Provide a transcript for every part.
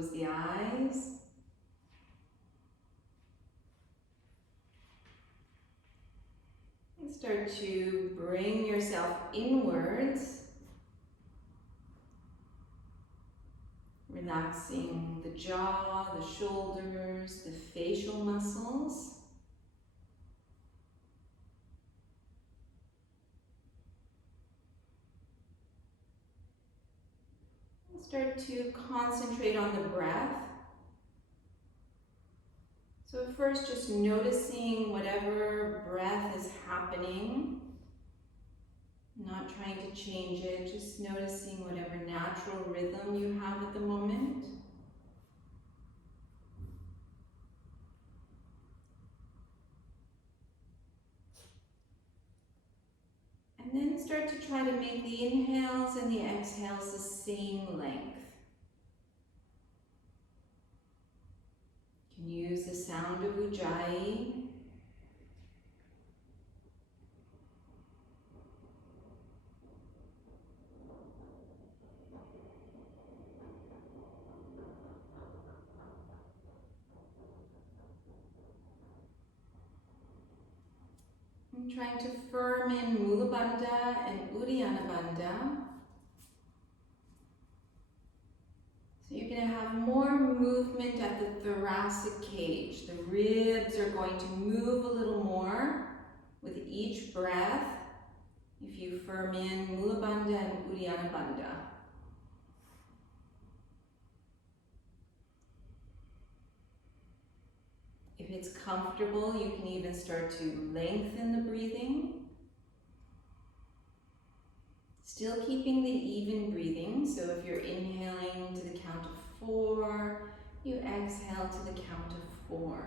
close the eyes. And start to bring yourself inwards, relaxing the jaw, the shoulders, the facial muscles. Start to concentrate on the breath. So at first, just noticing whatever breath is happening, not trying to change it, just noticing whatever natural rhythm you have at the moment. And then start to try to make the inhales and the exhales the same length. You can use the sound of Ujjayi. I'm trying to firm in Mula Bandha and Uddiyana Bandha. So you're going to have more movement at the thoracic cage. The ribs are going to move a little more with each breath if you firm in Mula Bandha and Uddiyana Bandha. If it's comfortable, you can even start to lengthen the breathing. Still keeping the even breathing, so if you're inhaling to the count of 4, you exhale to the count of 4.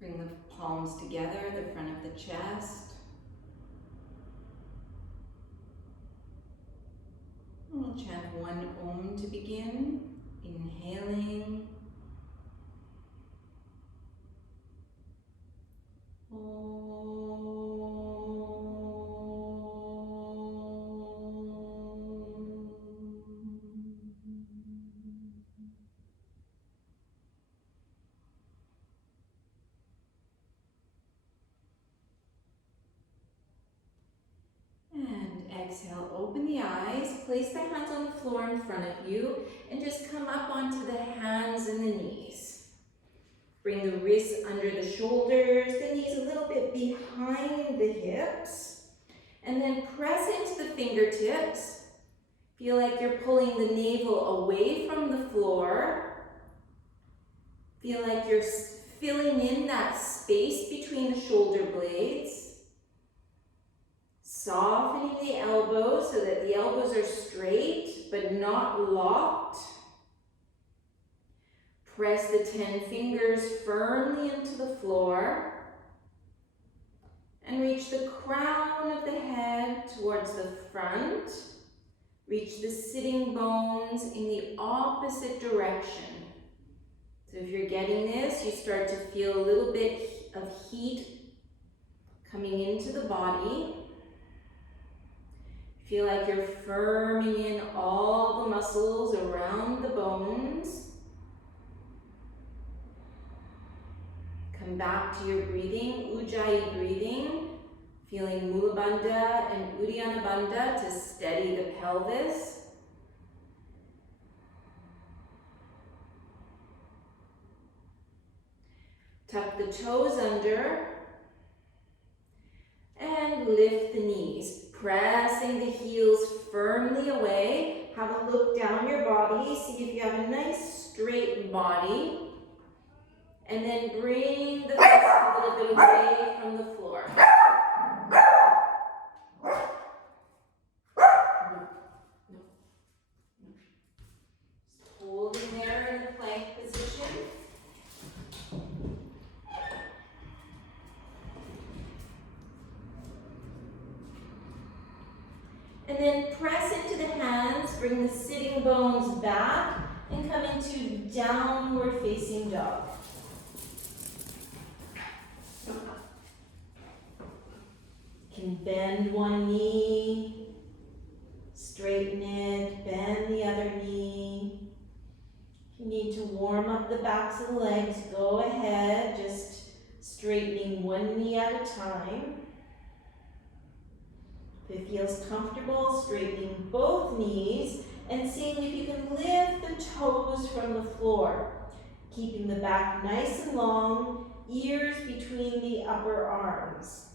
Bring the palms together, the front of the chest. And we'll chant one Om to begin. Inhaling. Om. Exhale, open the eyes, place the hands on the floor in front of you, and just come up onto the hands and the knees. Bring the wrists under the shoulders, the knees a little bit behind the hips, and then press into the fingertips. Feel like you're pulling the navel away from the floor. Feel like you're filling in that space between the shoulder blades. Softening the elbows so that the elbows are straight but not locked. Press the 10 fingers firmly into the floor. And reach the crown of the head towards the front. Reach the sitting bones in the opposite direction. So if you're getting this, you start to feel a little bit of heat coming into the body. Feel like you're firming in all the muscles around the bones. Come back to your breathing, Ujjayi breathing. Feeling Mula Bandha and Uddiyana Bandha to steady the pelvis. Tuck the toes under and lift the knees. Pressing the heels firmly away. Have a look down your body. See if you have a nice straight body. And then bring the feet a little bit away from the floor. Just holding there in the plank position. And then press into the hands, bring the sitting bones back, and come into downward facing dog. You can bend one knee, straighten it, bend the other knee. If you need to warm up the backs of the legs, go ahead, just straightening one knee at a time. If it feels comfortable, straightening both knees and seeing if you can lift the toes from the floor, keeping the back nice and long, ears between the upper arms.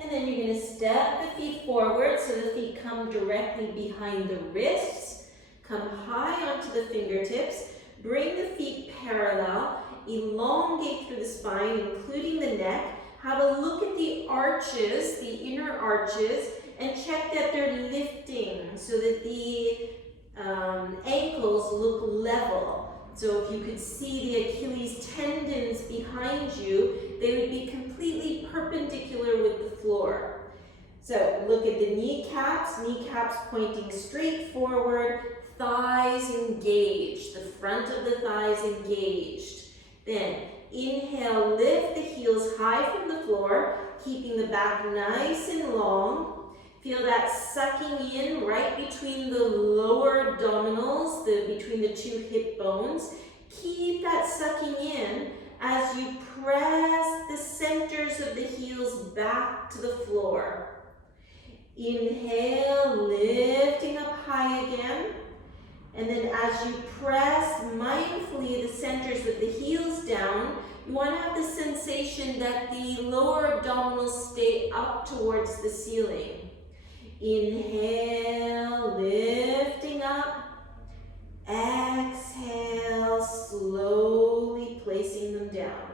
And then you're going to step the feet forward so the feet come directly behind the wrists. Come high onto the fingertips. Bring the feet parallel. Elongate through the spine, including the neck. Have a look at the arches, the inner arches, and check that they're lifting so that the ankles look level. So if you could see the Achilles tendons behind you, they would be completely perpendicular with the floor. So look at the kneecaps pointing straight forward, thighs engaged, the front of the thighs engaged. Then inhale, lift the heels high from the floor, keeping the back nice and long. Feel that sucking in right between the lower abdominals, between the two hip bones. Keep that sucking in as you press the centers of the heels back to the floor. Inhale, lifting up high again. And then as you press mindfully the centers with the heels down, you want to have the sensation that the lower abdominals stay up towards the ceiling. Inhale, lifting up. Exhale, slowly placing them down.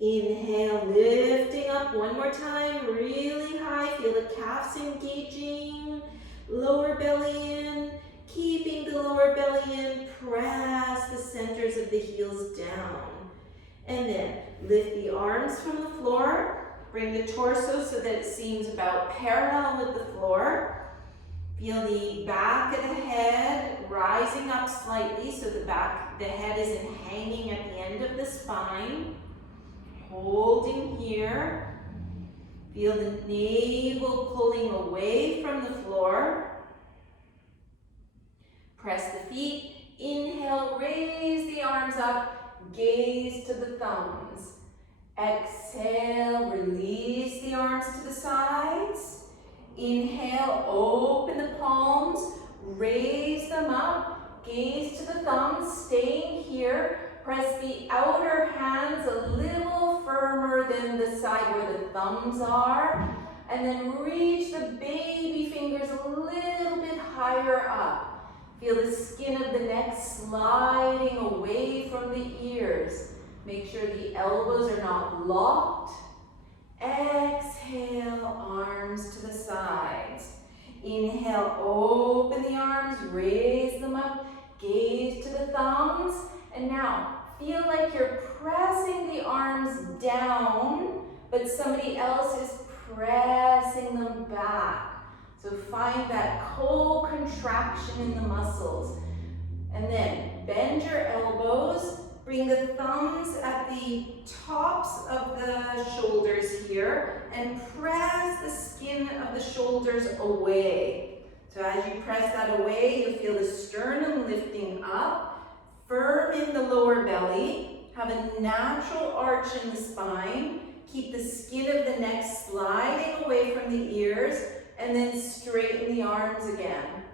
Inhale, lifting up one more time, really high. Feel the calves engaging, lower belly in. Keeping the lower belly in, press the centers of the heels down. And then lift the arms from the floor. Bring the torso so that it seems about parallel with the floor. Feel the back of the head rising up slightly so the head isn't hanging at the end of the spine. Holding here. Feel the navel pulling away from the floor. Press the feet. Inhale, raise the arms up. Gaze to the thumbs. Exhale, release the arms to the sides. Inhale, open the palms, raise them up, gaze to the thumbs, staying here. Press the outer hands a little firmer than the side where the thumbs are. And then reach the baby fingers a little bit higher up. Feel the skin of the neck sliding away from the ears. Make sure the elbows are not locked. Exhale, arms to the sides. Inhale, open the arms, raise them up, gaze to the thumbs. And now, feel like you're pressing the arms down, but somebody else is pressing them back. So find that co-contraction in the muscles. And then bend your elbows. Bring the thumbs at the tops of the shoulders here and press the skin of the shoulders away. So as you press that away, you feel the sternum lifting up, firm in the lower belly, have a natural arch in the spine, keep the skin of the neck sliding away from the ears, and then straighten the arms again.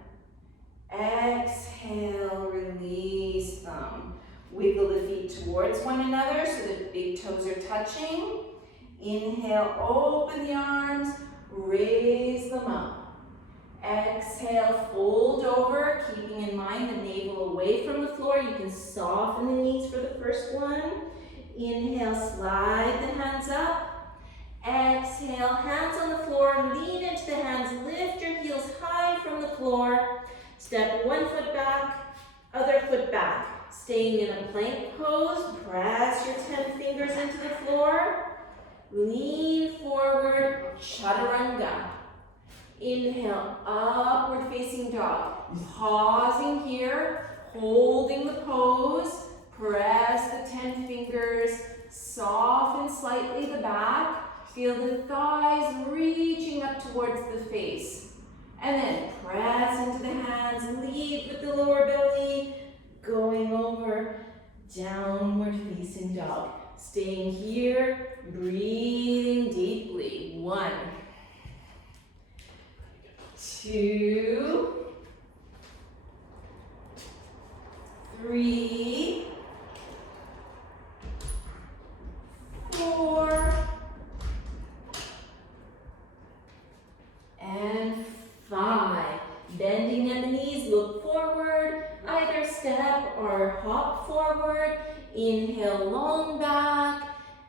Exhale, release them. Wiggle the feet towards one another so that the big toes are touching. Inhale, open the arms, raise them up. Exhale, fold over, keeping in mind the navel away from the floor. You can soften the knees for the first one. Inhale, slide the hands up. Exhale, hands on the floor, lean into the hands, lift your heels high from the floor. Step one foot back, other foot back. Staying in a plank pose, press your 10 fingers into the floor. Lean forward, chaturanga. Inhale, upward facing dog. Pausing here, holding the pose. Press the 10 fingers, soften slightly the back. Feel the thighs reaching up towards the face. And then press into the hands, lead with the lower belly, going over, downward facing dog. Staying here, breathing deeply. 1, 2, 3, 4, and 5. Bending at the knees, look forward, either step or hop forward. Inhale, long back.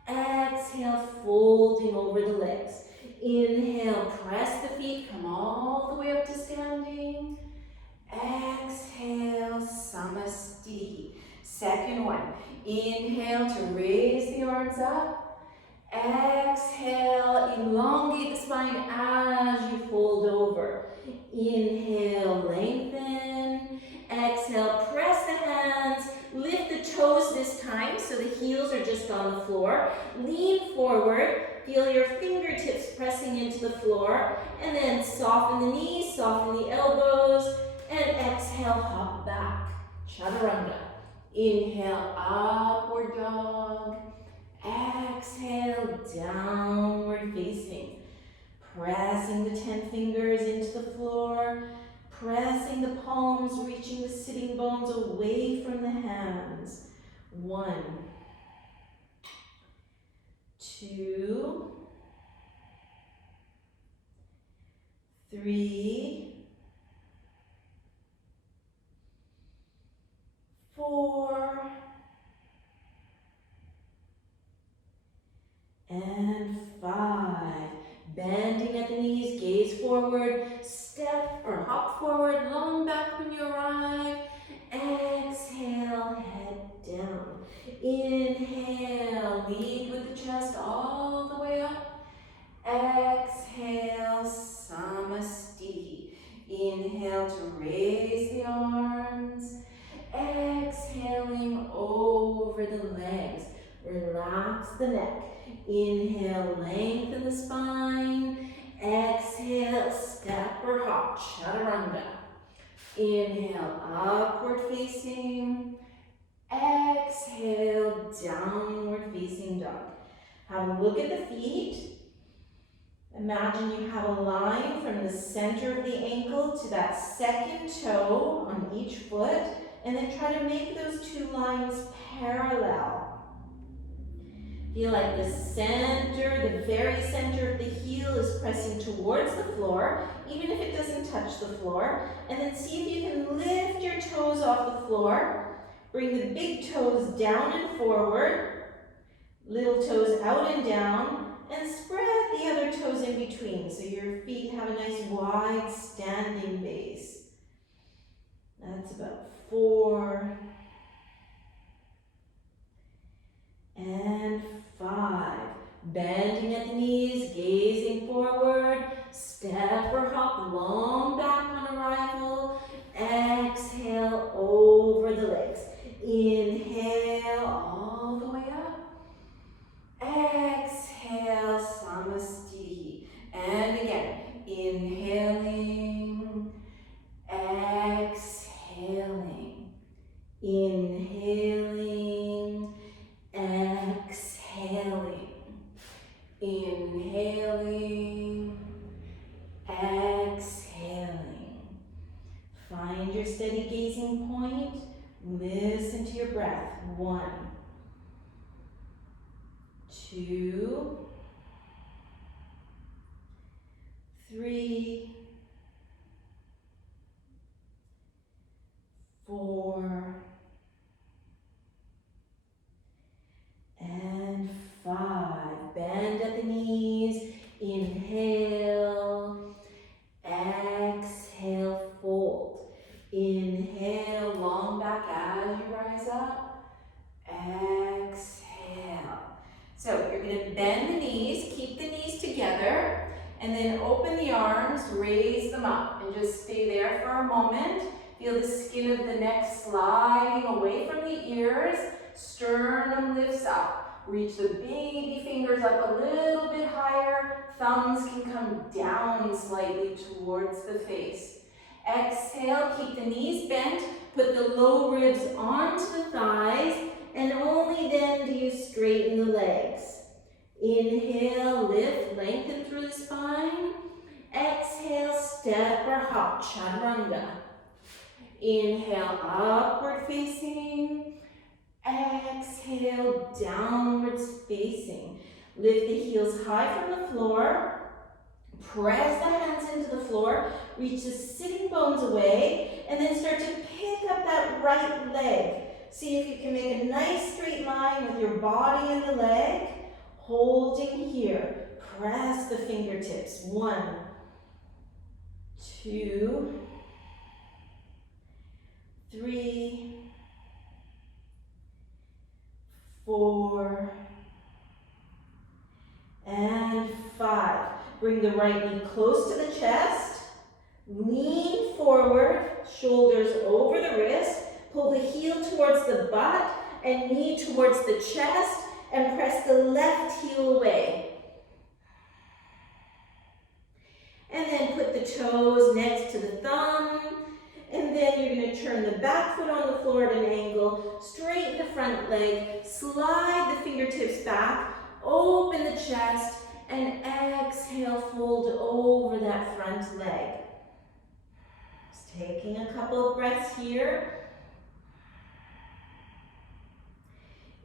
Exhale, folding over the legs. Inhale, press the feet, come all the way up to standing. Exhale, Samastiti. Second one, inhale to raise the arms up. Exhale, elongate the spine as you fold over. Inhale, lengthen. Exhale, press the hands. Lift the toes this time so the heels are just on the floor. Lean forward. Feel your fingertips pressing into the floor. And then soften the knees, soften the elbows. And exhale, hop back. Chaturanga. Inhale, upward dog. Exhale, downward facing. Pressing the 10 fingers into the floor. Pressing the palms, reaching the sitting bones away from the hands. 1, 2, 3, 4, and 5. Bending at the knees, gaze forward, step or hop forward, long back when you arrive. Exhale, head down. Inhale, lead with the chest all the way up. Exhale, Samastiti. Inhale to raise the arms. Exhaling over the legs. Relax the neck. Inhale, lengthen the spine. Exhale, step or hop, chaturanga. Inhale, upward facing. Exhale, downward facing dog. Have a look at the feet. Imagine you have a line from the center of the ankle to that second toe on each foot, and then try to make those two lines parallel. Feel like the center, the very center of the heel is pressing towards the floor, even if it doesn't touch the floor. And then see if you can lift your toes off the floor. Bring the big toes down and forward, little toes out and down, and spread the other toes in between so your feet have a nice wide standing base. That's about 4 and 5. Bending at the knees, gazing forward, step or hop long back on arrival. Exhale over the legs. Inhale all the way up. Exhale, Samastiti. And again, inhaling, exhaling, inhaling, exhaling, inhaling, exhaling. Find your steady gazing point. Listen to your breath. 1, 2, 3, 4, and 5. Bend at the knees. Inhale. Exhale, fold. Inhale. Inhale, long back as you rise up. Exhale. So you're going to bend the knees, keep the knees together, and then open the arms, raise them up, and just stay there for a moment. Feel the skin of the neck sliding away from the ears. Sternum lifts up. Reach the baby fingers up a little bit higher. Thumbs can come down slightly towards the face. Exhale, keep the knees bent. Put the low ribs onto the thighs, and only then do you straighten the legs. Inhale, lift, lengthen through the spine. Exhale, step or hop, chaturanga. Inhale, upward facing. Exhale, downwards facing. Lift the heels high from the floor. Press the hands into the floor. Reach the sitting bones away. And then start to pick up that right leg. See if you can make a nice straight line with your body and the leg. Holding here. Press the fingertips. 1, 2, 3, 4, and 5. Bring the right knee close to the chest. Lean forward, shoulders over the wrist. Pull the heel towards the butt and knee towards the chest, and press the left heel away. And then put the toes next to the thumb. And then you're going to turn the back foot on the floor at an angle, straighten the front leg, slide the fingertips back, open the chest, and exhale, fold over that front leg. Just taking a couple of breaths here.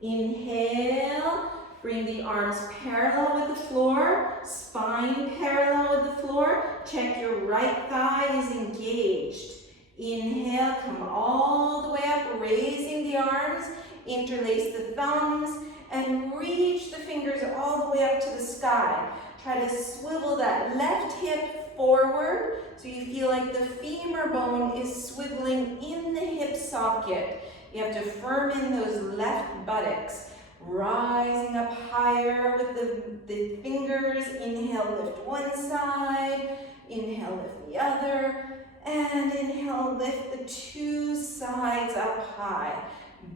Inhale, bring the arms parallel with the floor, spine parallel with the floor. Check your right thigh is engaged. Inhale, come all the way up, raising the arms, interlace the thumbs, and reach the fingers all the way up to the sky. Try to swivel that left hip forward so you feel like the femur bone is swiveling in the hip socket. You have to firm in those left buttocks. Rising up higher with the fingers. Inhale, lift one side. Inhale, lift the other. And inhale, lift the two sides up high.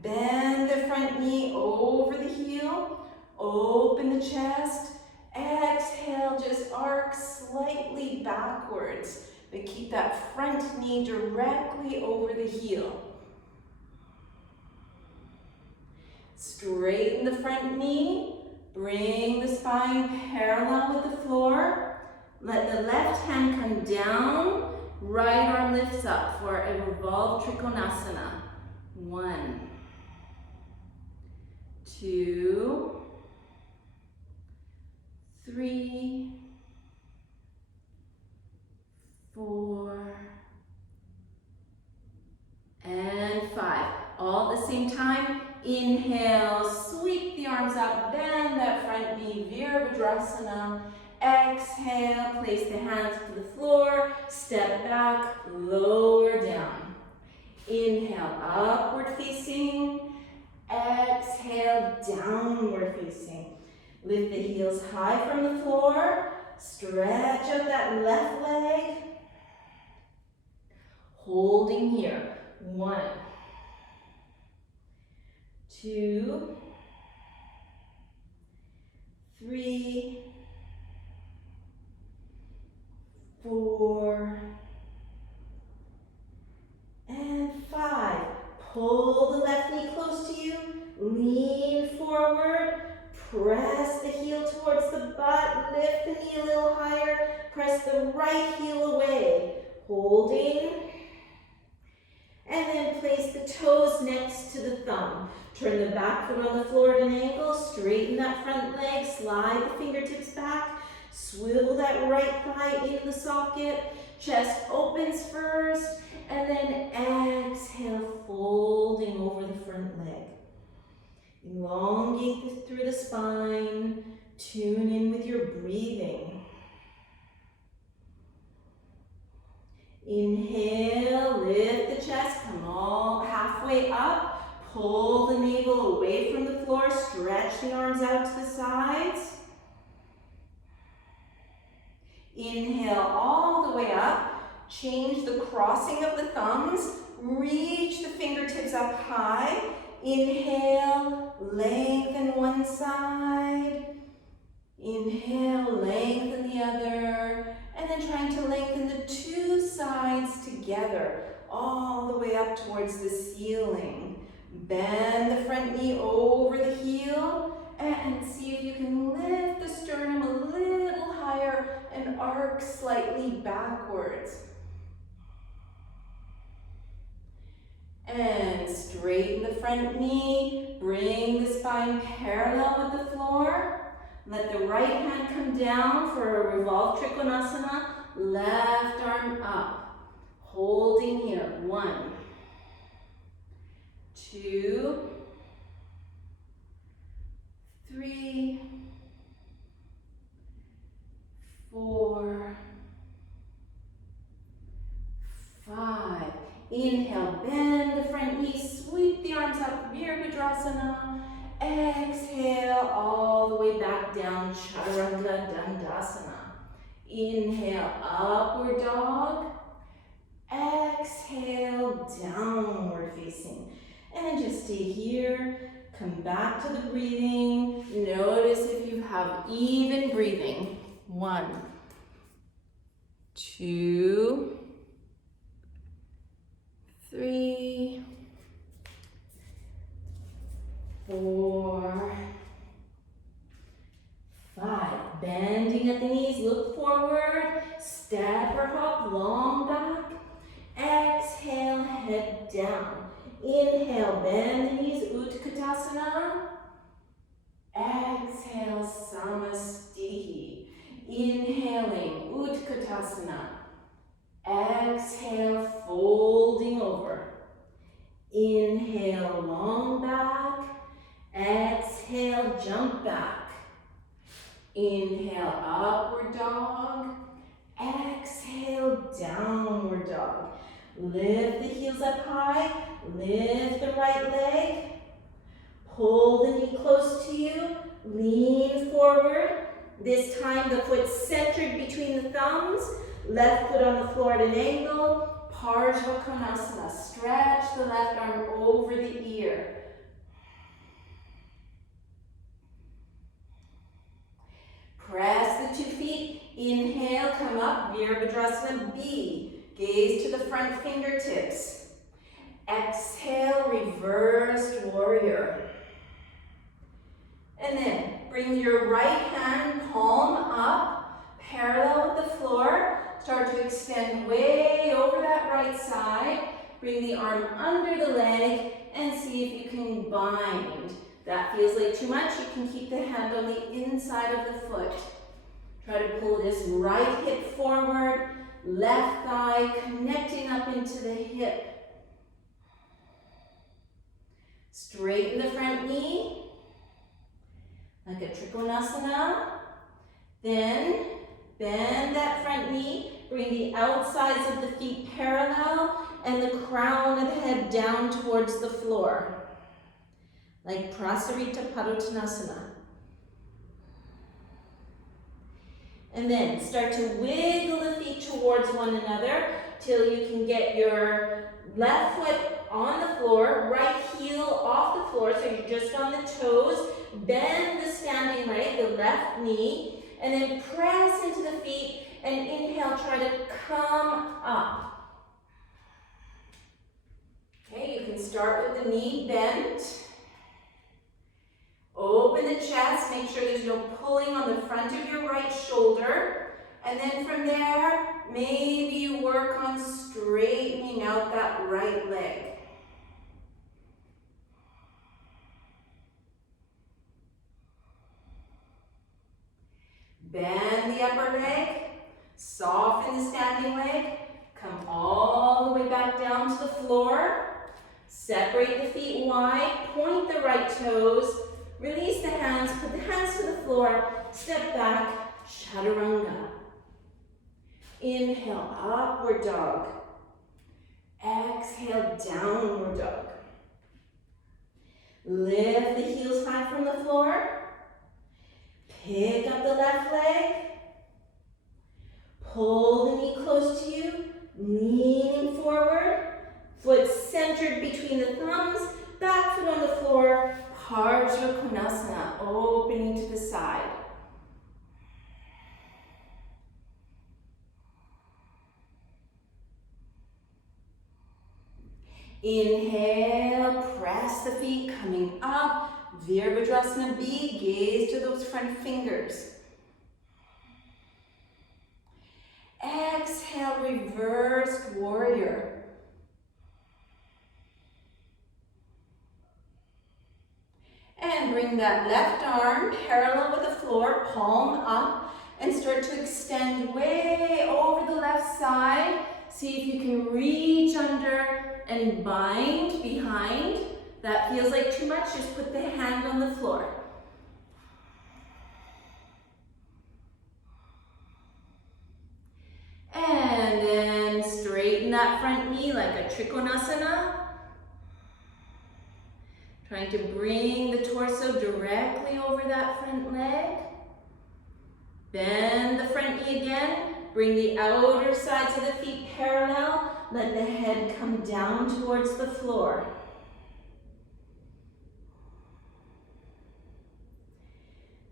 Bend the front knee over the heel. Open the chest. Exhale, just arc slightly backwards. But keep that front knee directly over the heel. Straighten the front knee. Bring the spine parallel with the floor. Let the left hand come down. Right arm lifts up for a revolved Trikonasana. 1, 2, 3, 4, and 5. All at the same time. Inhale, sweep the arms up, bend that front knee, Virabhadrasana. Exhale, place the hands to the floor, step back, lower down. Inhale, upward facing. Exhale, downward facing. Lift the heels high from the floor. Stretch out that left leg. Holding here. 1, 2, 3, 4, and 5. Pull the left knee close to you. Lean forward. Press the heel towards the butt. Lift the knee a little higher. Press the right heel away. Holding. And then place the toes next to the thumb. Turn the back foot on the floor at an angle. Straighten that front leg. Slide the fingertips back. Swivel that right thigh into the socket. Chest opens first. And then exhale, folding over the front leg. Elongate through the spine. Tune in with your breathing. Inhale, lift the chest, come all halfway up. Pull the navel away from the floor, stretch the arms out to the sides. Inhale all the way up. Change the crossing of the thumbs. Reach the fingertips up high. Inhale, lengthen one side. Inhale, lengthen the other. And then trying to lengthen the two sides together, all the way up towards the ceiling. Bend the front knee over the heel and see if you can lift the sternum a little higher and arc slightly backwards. And straighten the front knee, bring the spine parallel with the floor. Let the right hand come down for a revolved Trikonasana, left arm up. Holding here, 1, 2, 3, 4, 5. Inhale, bend the front knee, sweep the arms up, Virabhadrasana. Exhale, all the way back down, Chaturanga Dandasana. Inhale, upward dog. Exhale, downward facing. And then just stay here. Come back to the breathing. Notice if you have even breathing. 1, 2, 3, 4, 5. Bending at the knees, look forward. Step or hop, long back. Exhale, head down. Inhale, bend the knees, Utkatasana. Exhale, Samastitihi. Inhaling, Utkatasana. Exhale, folding over. Inhale, long back. Exhale, jump back. Inhale, upward dog. Exhale, downward dog. Lift the heels up high. Lift the right leg. Pull the knee close to you. Lean forward. This time the foot centered between the thumbs. Left foot on the floor at an angle. Parsva Konasana. Stretch the left arm over the ear. Press the 2 feet. Inhale, come up. Virabhadrasana B. Gaze to the front fingertips. Exhale, reversed warrior. And then bring your right hand palm up, parallel with the floor. Start to extend way over that right side. Bring the arm under the leg and see if you can bind. That feels like too much. You can keep the hand on the inside of the foot. Try to pull this right hip forward, left thigh connecting up into the hip. Straighten the front knee, like a Trikonasana. Then bend that front knee, bring the outsides of the feet parallel and the crown of the head down towards the floor, like Prasarita Padottanasana. And then start to wiggle the feet towards one another till you can get your left foot on the floor, right heel off the floor, so you're just on the toes. Bend the standing leg, the left knee, and then press into the feet and inhale, try to come up. Okay, you can start with the knee bent. Open the chest, make sure there's no pulling on the front of your right shoulder. And then from there, maybe you work on straightening out that right leg. Bend the upper leg, soften the standing leg, come all the way back down to the floor. Separate the feet wide, point the right toes, release the hands, put the hands to the floor, step back, Chaturanga. Inhale, upward dog. exhale, downward dog. Lift the heels high from the floor. Pick up the left leg. Pull the knee close to you, leaning forward. Foot centered between the thumbs, back foot on the floor. Parsva Konasana, opening to the side. Inhale, press the feet coming up. Virabhadrasana B, gaze to those front fingers. Exhale, reversed warrior. And bring that left arm parallel with the floor, palm up, and start to extend way over the left side. See if you can reach under and bind behind. That feels like too much, just put the hand on the floor. And then straighten that front knee like a Trikonasana. Trying to bring the torso directly over that front leg. Bend the front knee again. Bring the outer sides of the feet parallel. Let the head come down towards the floor.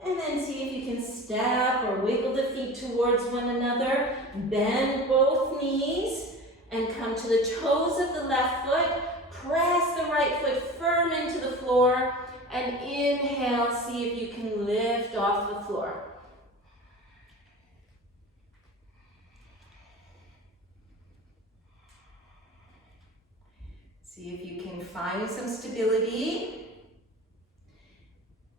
And then see if you can step or wiggle the feet towards one another. Bend both knees and come to the toes of the left foot. Press the right foot firm into the floor. And inhale, see if you can lift off the floor. See if you can find some stability.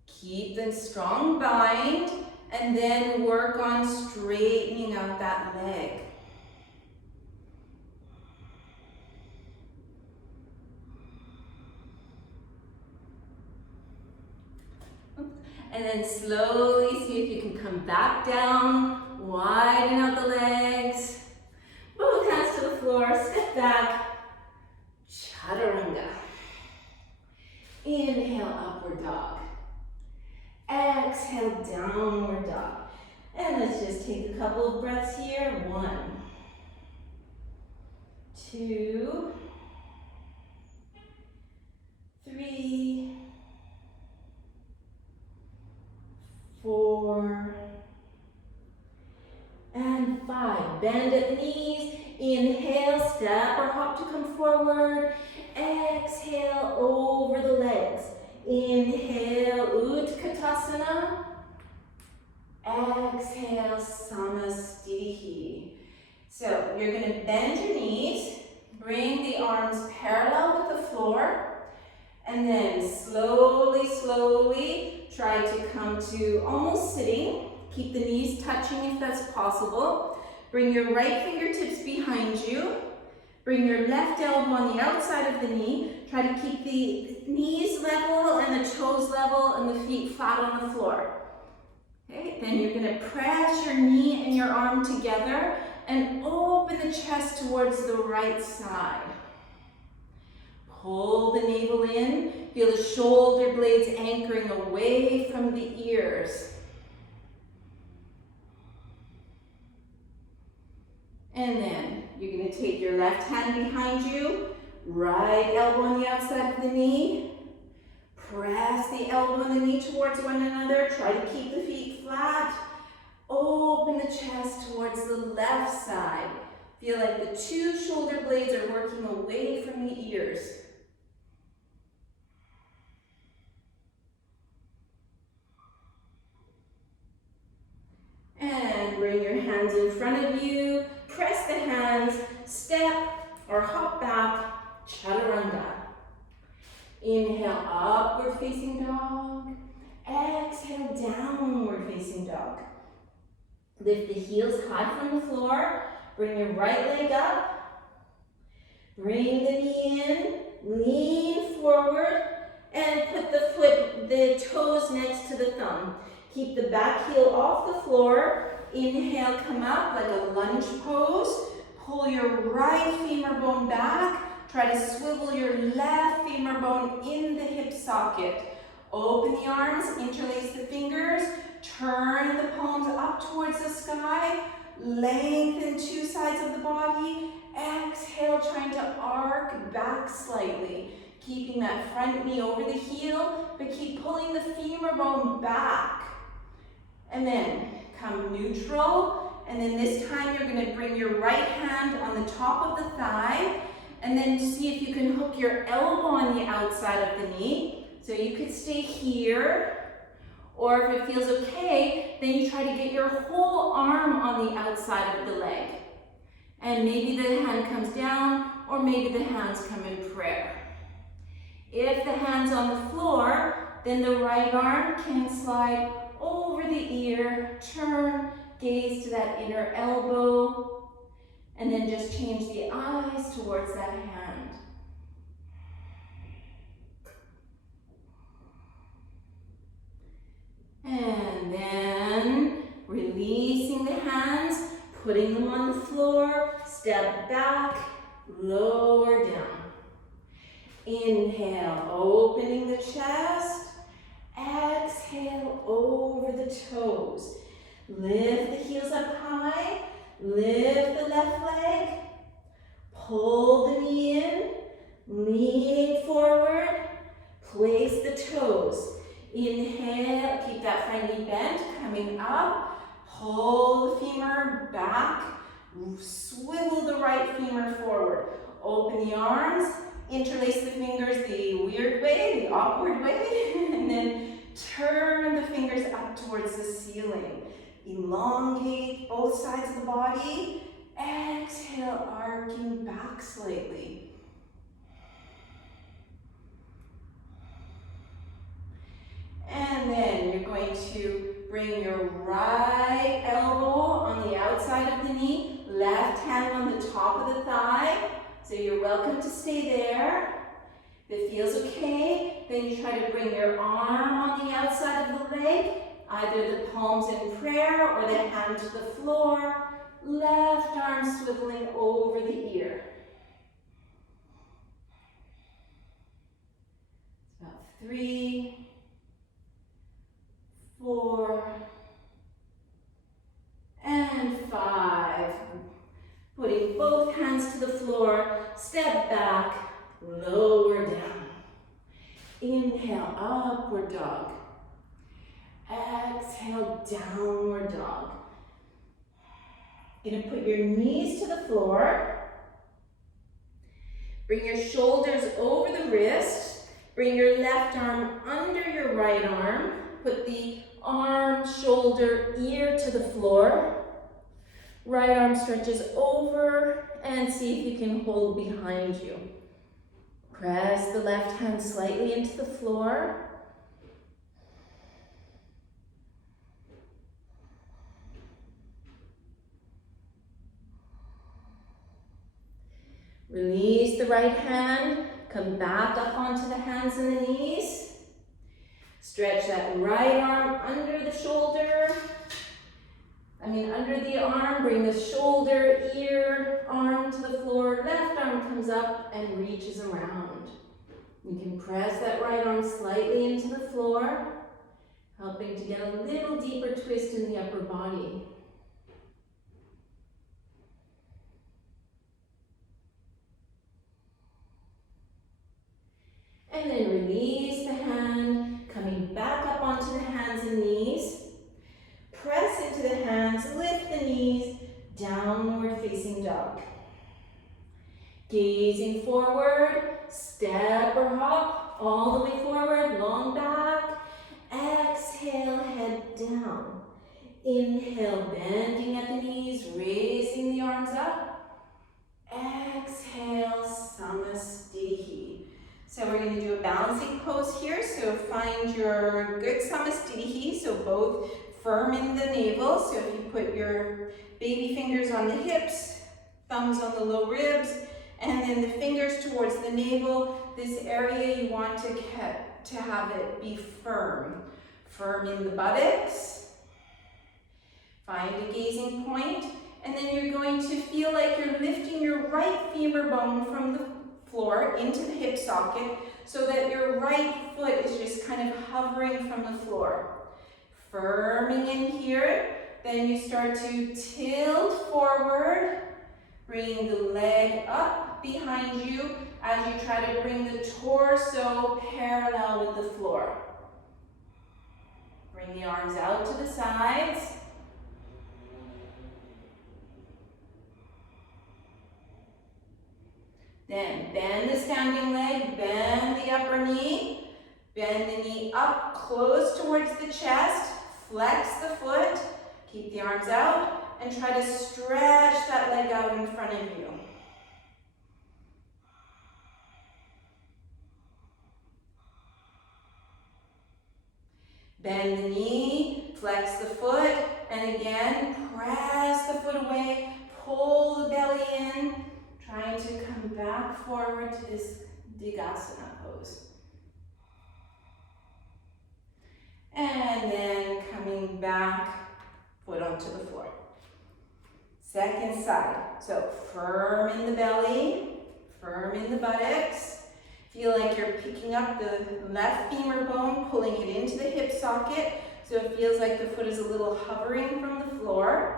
Keep the strong bind, and then work on straightening out that leg. And then slowly see if you can come back down, widen out the legs, both hands to the floor, step back, chaturanga. Inhale, upward dog. Exhale, downward dog. And let's just take a couple of breaths here. 1, 2, 3, 4, and 5. Bend at the knees. Inhale, step or hop to come forward. Exhale, over the legs. Inhale, Utkatasana. Exhale, Samastitihi. So you're going to bend your knees, bring the arms parallel with the floor, and then slowly, slowly try to come to almost sitting. Keep the knees touching if that's possible. Bring your right fingertips behind you. Bring your left elbow on the outside of the knee. Try to keep the knees level and the toes level and the feet flat on the floor. Okay, then you're going to press your knee and your arm together and open the chest towards the right side. Pull the navel in. Feel the shoulder blades anchoring away from the ears. And then you're going to take your left hand behind you, right elbow on the outside of the knee. Press the elbow and the knee towards one another. Try to keep the feet flat. Open the chest towards the left side. Feel like the two shoulder blades are working away from the ears. And bring your hands in front of you. Press the hands, step or hop back, chaturanga. Inhale, upward facing dog. Exhale, downward facing dog. Lift the heels high from the floor. Bring your right leg up. Bring the knee in, lean forward, and put the toes next to the thumb. Keep the back heel off the floor. Inhale, come up like a lunge pose. Pull your right femur bone back. Try to swivel your left femur bone in the hip socket. Open the arms, interlace the fingers, turn the palms up towards the sky, lengthen two sides of the body. Exhale, trying to arc back slightly. Keeping that front knee over the heel, but keep pulling the femur bone back. And then come neutral, and then this time you're gonna bring your right hand on the top of the thigh, and then see if you can hook your elbow on the outside of the knee. So you could stay here, or if it feels okay, then you try to get your whole arm on the outside of the leg. And maybe the hand comes down, or maybe the hands come in prayer. If the hand's on the floor, then the right arm can slide over the ear, turn, gaze to that inner elbow, and then just change the eyes towards that hand. And then releasing the hands, putting them on the floor, step back, lower down. Inhale, opening the chest. Exhale, over the toes. Lift the heels up high. Lift the left leg. Pull the knee in. Leaning forward. Place the toes. Inhale, keep that front knee bent, coming up. Pull the femur back. Swivel the right femur forward. Open the arms. Interlace the fingers the weird way, the awkward way, and then turn the fingers up towards the ceiling. Elongate both sides of the body. Exhale, arcing back slightly. And then you're going to bring your right elbow on the outside of the knee, left hand on the top of the thigh. So you're welcome to stay there. If it feels okay, then you try to bring your arm on the outside of the leg, either the palms in prayer or the hand to the floor. Left arm swiveling over the ear. It's about 3, 4, and 5. Putting both hands to the floor, step back, lower down. Inhale, upward dog. Exhale, downward dog. You're gonna put your knees to the floor. Bring your shoulders over the wrist. Bring your left arm under your right arm. Put the arm, shoulder, ear to the floor. Right arm stretches over and see if you can hold behind you. Press the left hand slightly into the floor. Release the right hand, come back up onto the hands and the knees. Stretch that right arm under the shoulder. Under the arm, bring the shoulder, ear, arm to the floor. Left arm comes up and reaches around. You can press that right arm slightly into the floor, helping to get a little deeper twist in the upper body. And then release the hand, coming back up onto the hands and knees. Press into the hands, lift the knees, downward facing dog. Gazing forward, step or hop, all the way forward, long back. Exhale, head down. Inhale, bending at the knees, raising the arms up. Exhale, Samastitihi. So we're going to do a balancing pose here. So find your good Samastitihi, so both firm in the navel. So if you put your baby fingers on the hips, thumbs on the low ribs, and then the fingers towards the navel, this area you want to have it be firm. Firm in the buttocks. Find a gazing point, and then you're going to feel like you're lifting your right femur bone floor into the hip socket so that your right foot is just kind of hovering from the floor. Firming in here, then you start to tilt forward, bringing the leg up behind you as you try to bring the torso parallel with the floor. Bring the arms out to the sides. Then bend the standing leg, bend the upper knee, bend the knee up close towards the chest, flex the foot, keep the arms out, and try to stretch that leg out in front of you. Bend the knee, flex the foot, and again, press the foot away, pull the belly in, trying to come back forward to this Vinyasa pose. And then coming back, foot onto the floor. Second side. So firm in the belly, firm in the buttocks. Feel like you're picking up the left femur bone, pulling it into the hip socket, so it feels like the foot is a little hovering from the floor.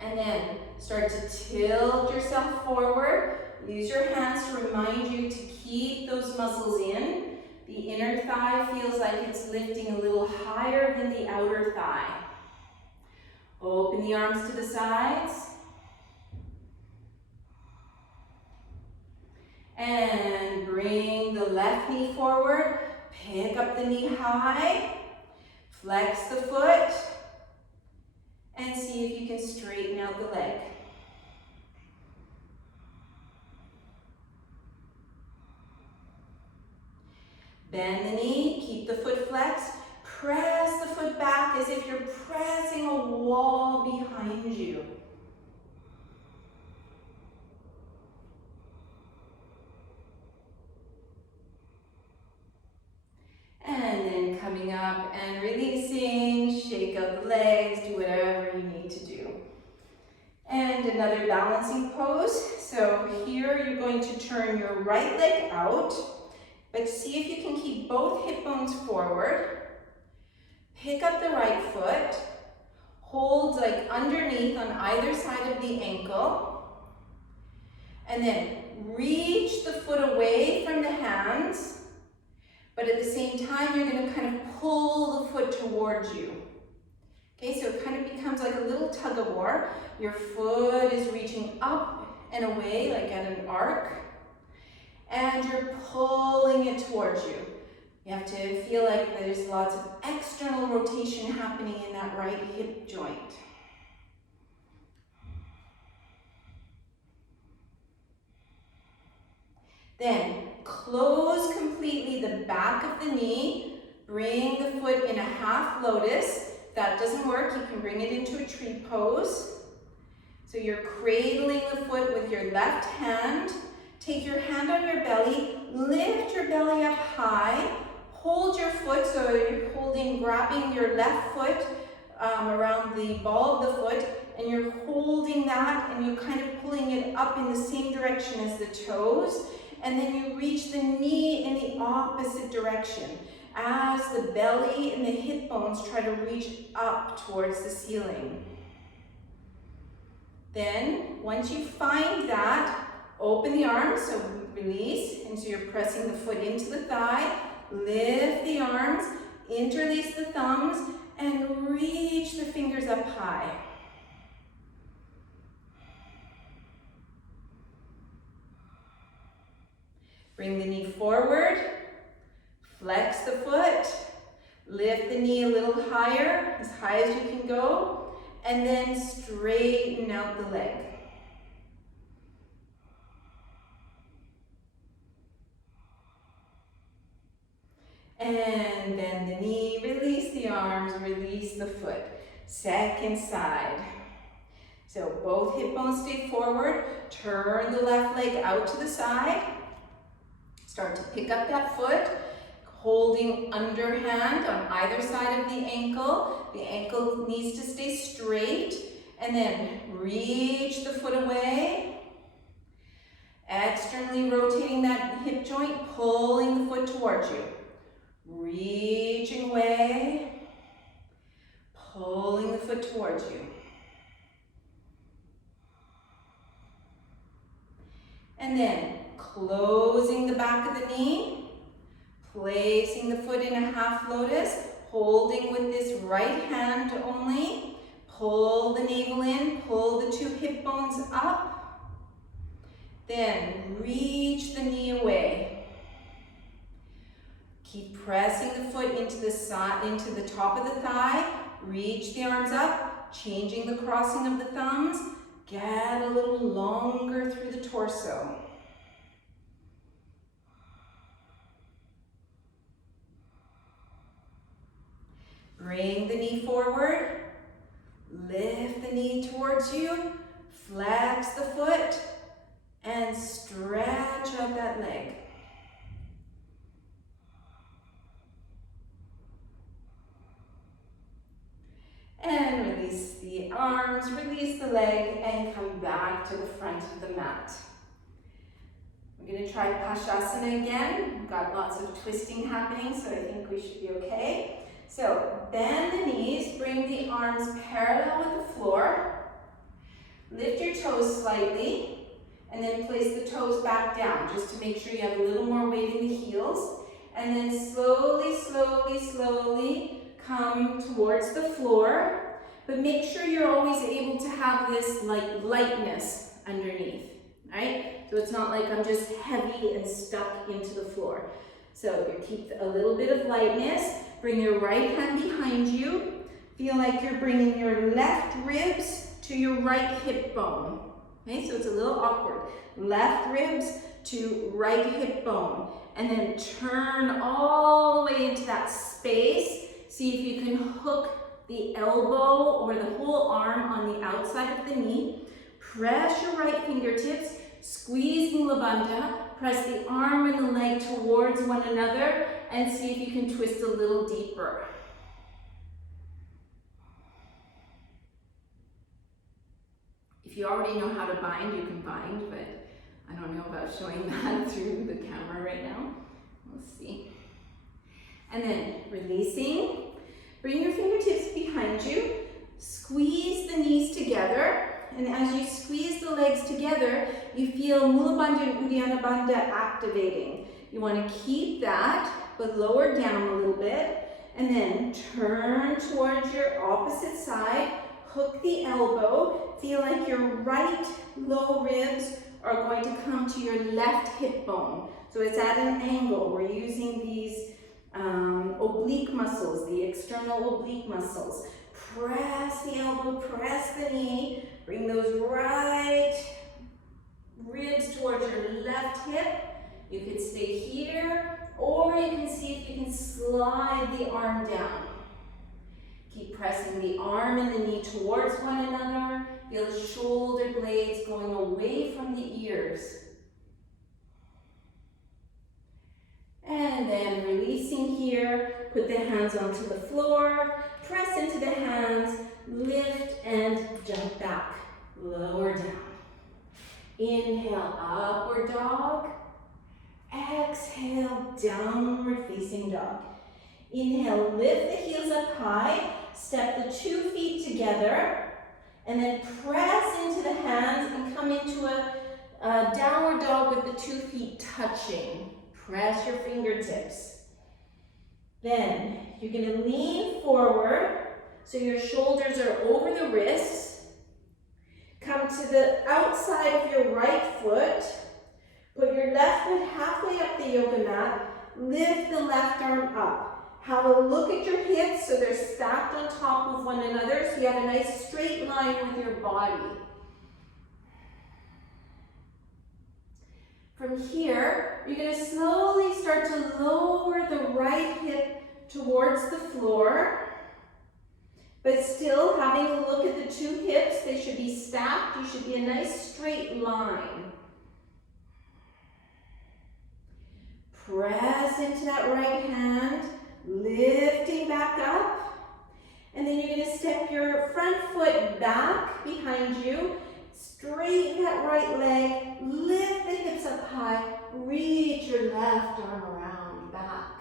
And then start to tilt yourself forward. Use your hands to remind you to keep those muscles in. The inner thigh feels like it's lifting a little higher than the outer thigh. Open the arms to the sides. And bring the left knee forward. Pick up the knee high. Flex the foot. And see if you can straighten out the leg. Bend the knee, keep the foot flexed. Press the foot back as if you're pressing a wall behind you. And then coming up and releasing, shake out the legs, do whatever you need to do. And another balancing pose. So here you're going to turn your right leg out, but see if you can keep both hip bones forward. Pick up the right foot, hold like underneath on either side of the ankle, and then reach the foot away from the hands, but at the same time you're going to kind of pull the foot towards you. Okay, so it kind of becomes like a little tug of war. Your foot is reaching up and away like at an arc, and you're pulling it towards you. You have to feel like there's lots of external rotation happening in that right hip joint. Then close completely the back of the knee. Bring the foot in a half lotus. If that doesn't work, you can bring it into a tree pose. So you're cradling the foot with your left hand. Take your hand on your belly. Lift your belly up high. Hold your foot, so you're grabbing your left foot around the ball of the foot, and you're holding that, and you're kind of pulling it up in the same direction as the toes, and then you reach the knee in the opposite direction as the belly and the hip bones try to reach up towards the ceiling. Then, once you find that, open the arms, so release, and so you're pressing the foot into the thigh. Lift the arms, interlace the thumbs, and reach the fingers up high. Bring the knee forward, flex the foot, lift the knee a little higher, as high as you can go, and then straighten out the leg. And bend the knee, release the arms, release the foot. Second side. So both hip bones stay forward. Turn the left leg out to the side. Start to pick up that foot, holding underhand on either side of the ankle. The ankle needs to stay straight. And then reach the foot away. Externally rotating that hip joint, pulling the foot towards you. Reaching away, pulling the foot towards you. And then closing the back of the knee, placing the foot in a half lotus, holding with this right hand only. Pull the navel in, pull the two hip bones up. Then reach the knee away. Keep pressing the foot into the side, into the top of the thigh. Reach the arms up, changing the crossing of the thumbs. Get a little longer through the torso. Bring the knee forward. Lift the knee towards you. Flex the foot. And stretch out that leg. And release the arms, release the leg, and come back to the front of the mat. We're going to try Pashasana again. We've got lots of twisting happening, so I think we should be okay. So bend the knees, bring the arms parallel with the floor. Lift your toes slightly. And then place the toes back down, just to make sure you have a little more weight in the heels. And then slowly, slowly, slowly come towards the floor. But make sure you're always able to have this like lightness underneath, right? So it's not like I'm just heavy and stuck into the floor. So you keep a little bit of lightness. Bring your right hand behind you. Feel like you're bringing your left ribs to your right hip bone. Okay, so it's a little awkward. Left ribs to right hip bone. And then turn all the way into that space. See if you can hook the elbow or the whole arm on the outside of the knee. Press your right fingertips. Squeeze Mula Bandha. Press the arm and the leg towards one another. And see if you can twist a little deeper. If you already know how to bind, you can bind, but I don't know about showing that through the camera right now. We'll see. And then releasing. Bring your fingertips behind you. Squeeze the knees together. And as you squeeze the legs together, you feel Mula Bandha and Uddiyana Bandha activating. You want to keep that, but lower down a little bit. And then turn towards your opposite side. Hook the elbow. Feel like your right low ribs are going to come to your left hip bone. So it's at an angle. We're using these oblique muscles, the external oblique muscles. Press the elbow, press the knee. Bring those right ribs towards your left hip. You could stay here, or you can see if you can slide the arm down. Keep pressing the arm and the knee towards one another. Feel the shoulder blades going away from the ears. And then releasing here, put the hands onto the floor, press into the hands, lift and jump back, lower down. Inhale, upward dog. Exhale, downward facing dog. Inhale, lift the heels up high, step the 2 feet together, and then press into the hands and come into a downward dog with the 2 feet touching. Press your fingertips. Then you're going to lean forward so your shoulders are over the wrists. Come to the outside of your right foot. Put your left foot halfway up the yoga mat. Lift the left arm up. Have a look at your hips so they're stacked on top of one another so you have a nice straight line with your body. From here, you're going to slowly start to lower the right hip towards the floor, but still having a look at the 2 hips. They should be stacked. You should be a nice straight line. Press into that right hand, lifting back up. And then you're going to step your front foot back behind you. Straighten that right leg, lift the hips up high, reach your left arm around back.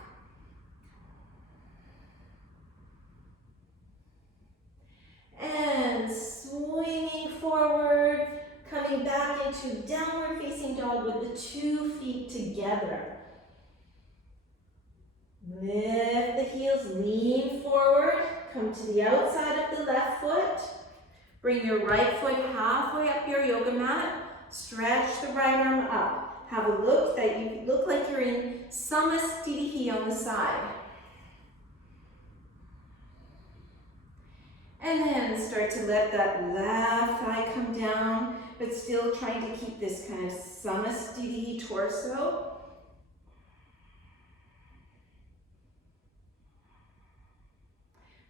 And swinging forward, coming back into downward facing dog with the 2 feet together. Lift the heels, lean forward, come to the outside of the left foot. Bring your right foot halfway up your yoga mat. Stretch the right arm up. Have a look that you look like you're in Samasthiti on the side. And then start to let that left thigh come down, but still trying to keep this kind of Samasthiti torso.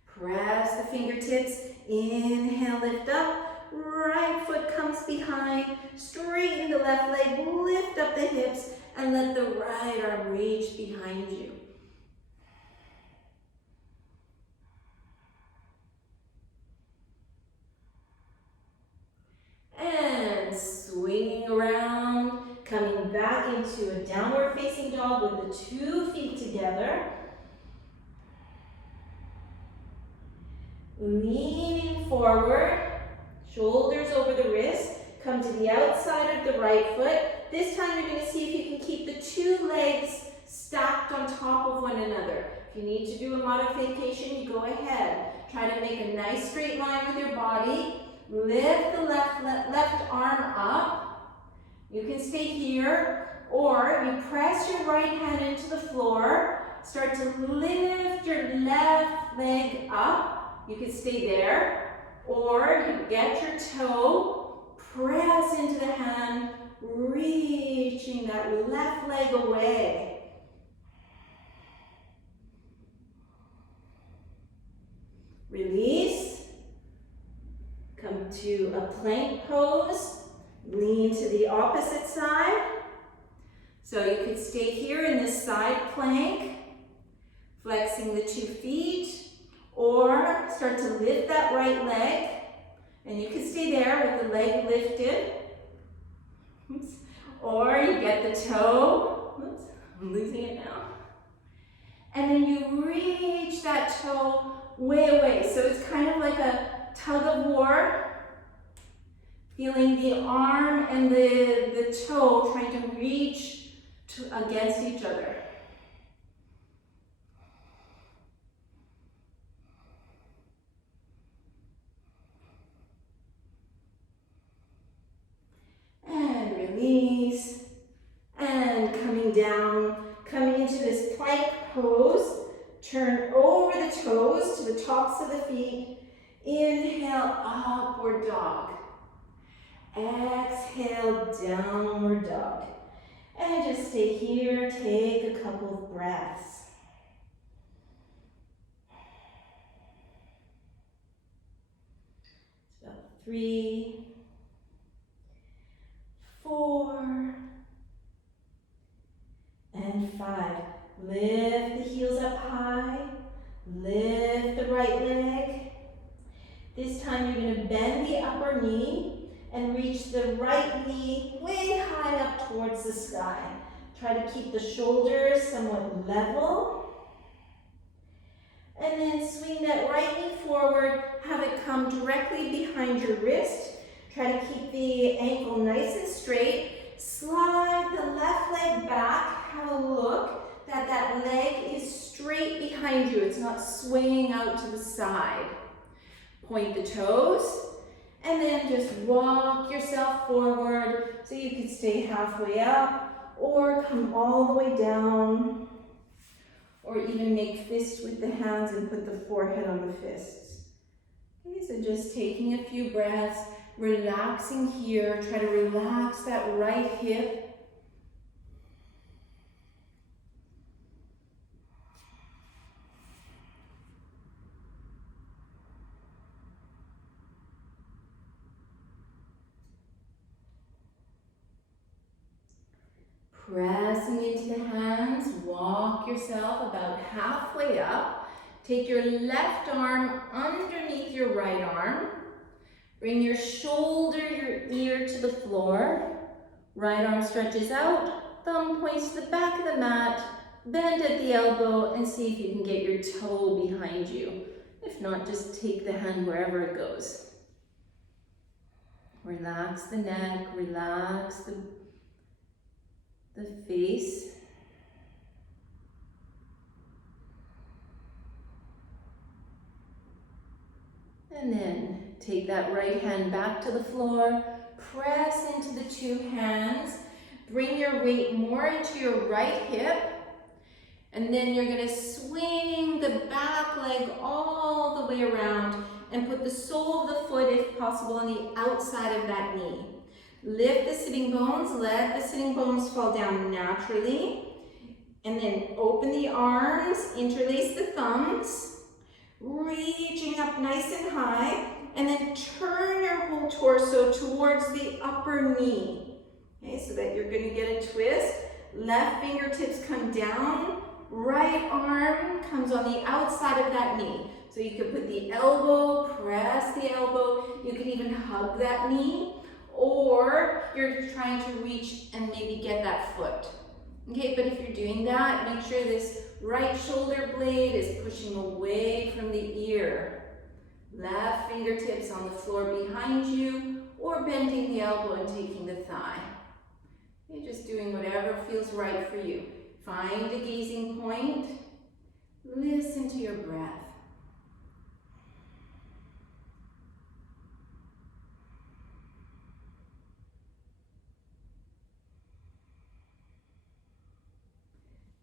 Press the fingertips, inhale, lift up, right foot comes behind, straighten the left leg, lift up the hips, and let the right arm reach behind you. And swinging around, coming back into a downward facing dog with the 2 feet together. Leaning forward, shoulders over the wrist, come to the outside of the right foot. This time you're going to see if you can keep the 2 legs stacked on top of one another. If you need to do a modification, you go ahead. Try to make a nice straight line with your body. Lift the left arm up. You can stay here, or you press your right hand into the floor. Start to lift your left leg up. You can stay there, or you get your toe, press into the hand, reaching that left leg away. Release. Come to a plank pose. Lean to the opposite side. So you could stay here in this side plank, flexing the 2 feet. Or start to lift that right leg, and you can stay there with the leg lifted. Oops. Or you get the toe, oops, I'm losing it now. And then you reach that toe way away. So it's kind of like a tug of war, feeling the arm and the toe trying to reach against each other. And release, and coming down, coming into this plank pose. Turn over the toes to the tops of the feet. Inhale, upward dog. Exhale, downward dog. And just stay here, take a couple of breaths. It's about 3, 4, and 5. Lift the heels up high. Lift the right leg. This time you're going to bend the upper knee and reach the right knee way high up towards the sky. Try to keep the shoulders somewhat level. And then swing that right knee forward. Have it come directly behind your wrist. Try to keep the ankle nice and straight. Slide the left leg back. Have a look that that leg is straight behind you. It's not swinging out to the side. Point the toes. And then just walk yourself forward so you can stay halfway up or come all the way down. Or even make fists with the hands and put the forehead on the fists. Okay, so just taking a few breaths. Relaxing here, try to relax that right hip. Pressing into the hands, walk yourself about halfway up. Take your left arm underneath your right arm. Bring your shoulder, your ear to the floor. Right arm stretches out, thumb points to the back of the mat, bend at the elbow, and see if you can get your toe behind you. If not, just take the hand wherever it goes. Relax the neck, relax the face. And then take that right hand back to the floor, press into the two hands, bring your weight more into your right hip, and then you're gonna swing the back leg all the way around and put the sole of the foot, if possible, on the outside of that knee. Lift the sitting bones, let the sitting bones fall down naturally, and then open the arms, interlace the thumbs, reaching up nice and high, and then turn your whole torso towards the upper knee. Okay, so that you're gonna get a twist. Left fingertips come down, right arm comes on the outside of that knee. So you could put the elbow, press the elbow, you can even hug that knee, or you're trying to reach and maybe get that foot. Okay, but if you're doing that, make sure this right shoulder blade is pushing away from the ear. Left fingertips on the floor behind you, or bending the elbow and taking the thigh. You're just doing whatever feels right for you. Find a gazing point. Listen to your breath.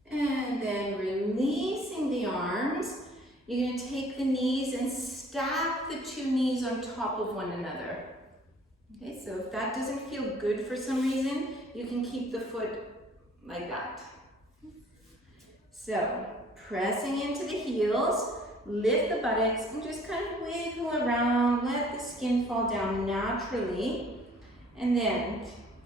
And then releasing the arms, you're going to take the knees and stack the two knees on top of one another. Okay, so if that doesn't feel good for some reason, you can keep the foot like that. So, pressing into the heels, lift the buttocks and just kind of wiggle around, let the skin fall down naturally. And then,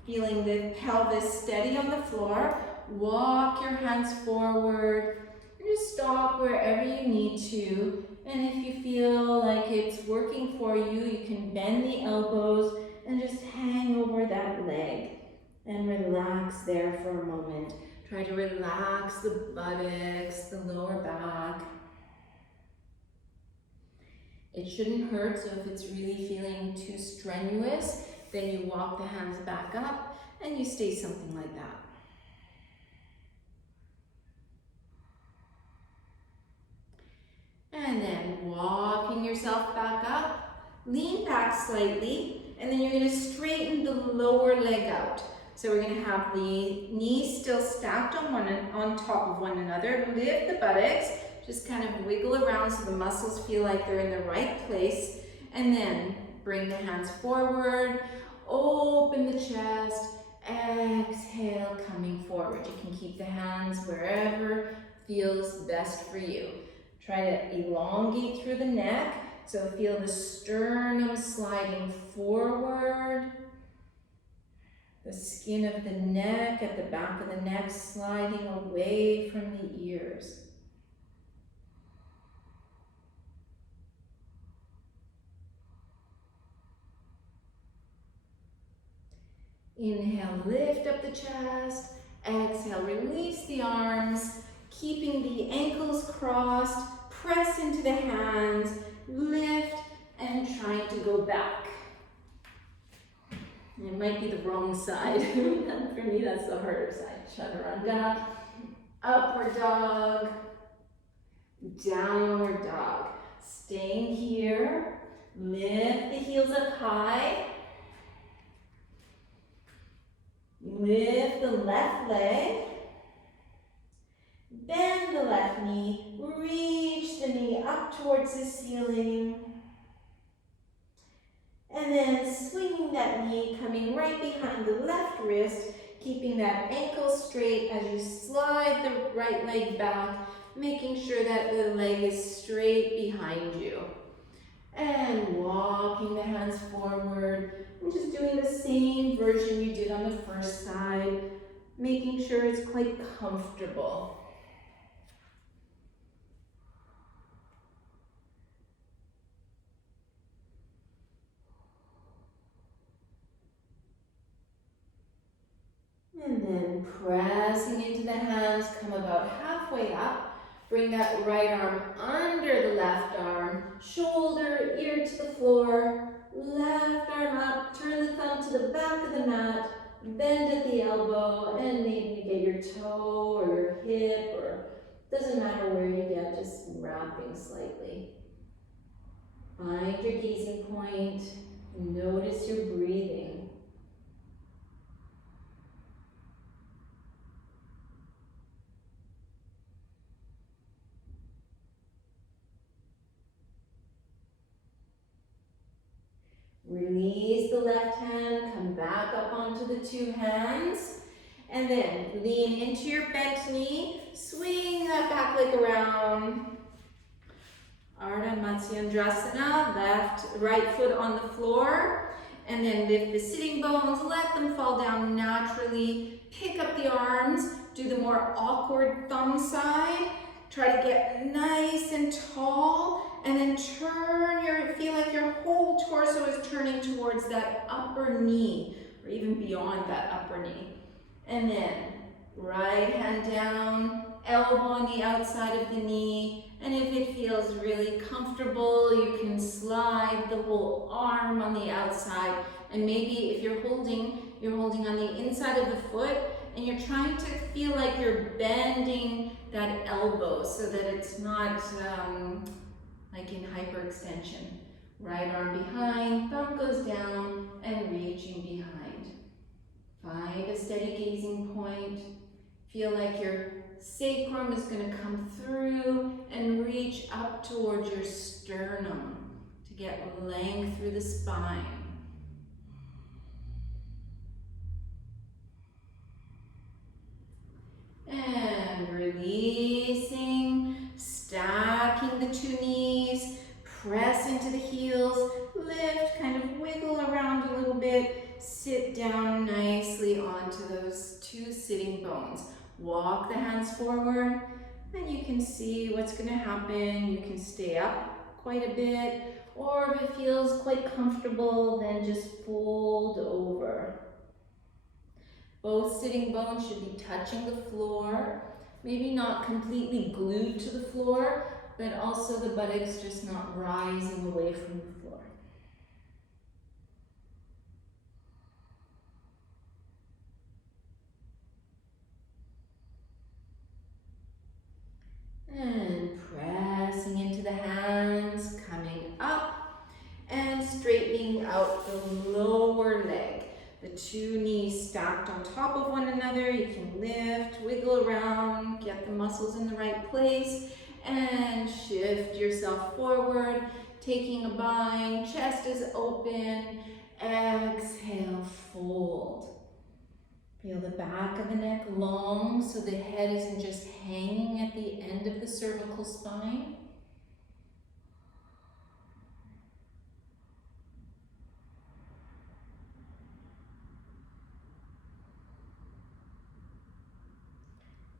feeling the pelvis steady on the floor, walk your hands forward and just stop wherever you need to. And if you feel like it's working for you, you can bend the elbows and just hang over that leg and relax there for a moment. Try to relax the buttocks, the lower back. It shouldn't hurt, so if it's really feeling too strenuous, then you walk the hands back up and you stay something like that. And then walking yourself back up, lean back slightly, and then you're going to straighten the lower leg out. So we're going to have the knees still stacked on top of one another. Lift the buttocks, just kind of wiggle around so the muscles feel like they're in the right place. And then bring the hands forward, open the chest, exhale, coming forward. You can keep the hands wherever feels best for you. Try to elongate through the neck, so feel the sternum sliding forward. The skin of the neck at the back of the neck sliding away from the ears. Inhale, lift up the chest. Exhale, release the arms, keeping the ankles crossed. Press into the hands, lift, and trying to go back. It might be the wrong side. For me, that's the harder side. Chaturanga, upward dog, downward dog. Staying here, lift the heels up high. Lift the left leg. Bend the left knee, reach the knee up towards the ceiling. And then swinging that knee, coming right behind the left wrist, keeping that ankle straight as you slide the right leg back, making sure that the leg is straight behind you. And walking the hands forward, and just doing the same version you did on the first side, making sure it's quite comfortable. And then pressing into the hands, come about halfway up. Bring that right arm under the left arm, shoulder, ear to the floor, left arm up, turn the thumb to the back of the mat, bend at the elbow, and maybe you get your toe or your hip, or doesn't matter where you get, just wrapping slightly. Find your gazing point, notice your breathing. Release the left hand, come back up onto the two hands, and then lean into your bent knee, swing that back leg around. Ardha Matsyendrasana, right foot on the floor, and then lift the sitting bones, let them fall down naturally. Pick up the arms, do the more awkward thumb side. Try to get nice and tall, and then feel like your whole torso is turning towards that upper knee, or even beyond that upper knee. And then right hand down, elbow on the outside of the knee, and if it feels really comfortable, you can slide the whole arm on the outside, and maybe if you're holding on the inside of the foot, and you're trying to feel like you're bending that elbow so that it's not like in hyperextension. Right arm behind, thumb goes down, and reaching behind. Find a steady gazing point. Feel like your sacrum is going to come through and reach up towards your sternum to get length through the spine. And releasing, stacking the two knees, press into the heels, lift, kind of wiggle around a little bit, sit down nicely onto those two sitting bones. Walk the hands forward, and you can see what's going to happen. You can stay up quite a bit, or if it feels quite comfortable, then just fold over. Both sitting bones should be touching the floor, maybe not completely glued to the floor, but also the buttocks just not rising away from the floor. And pressing into the hands, coming up and straightening out the lower leg. The two knees stacked on top of one another. You can lift, wiggle around, get the muscles in the right place, and shift yourself forward, taking a bind, chest is open. Exhale, fold. Feel the back of the neck long so the head isn't just hanging at the end of the cervical spine.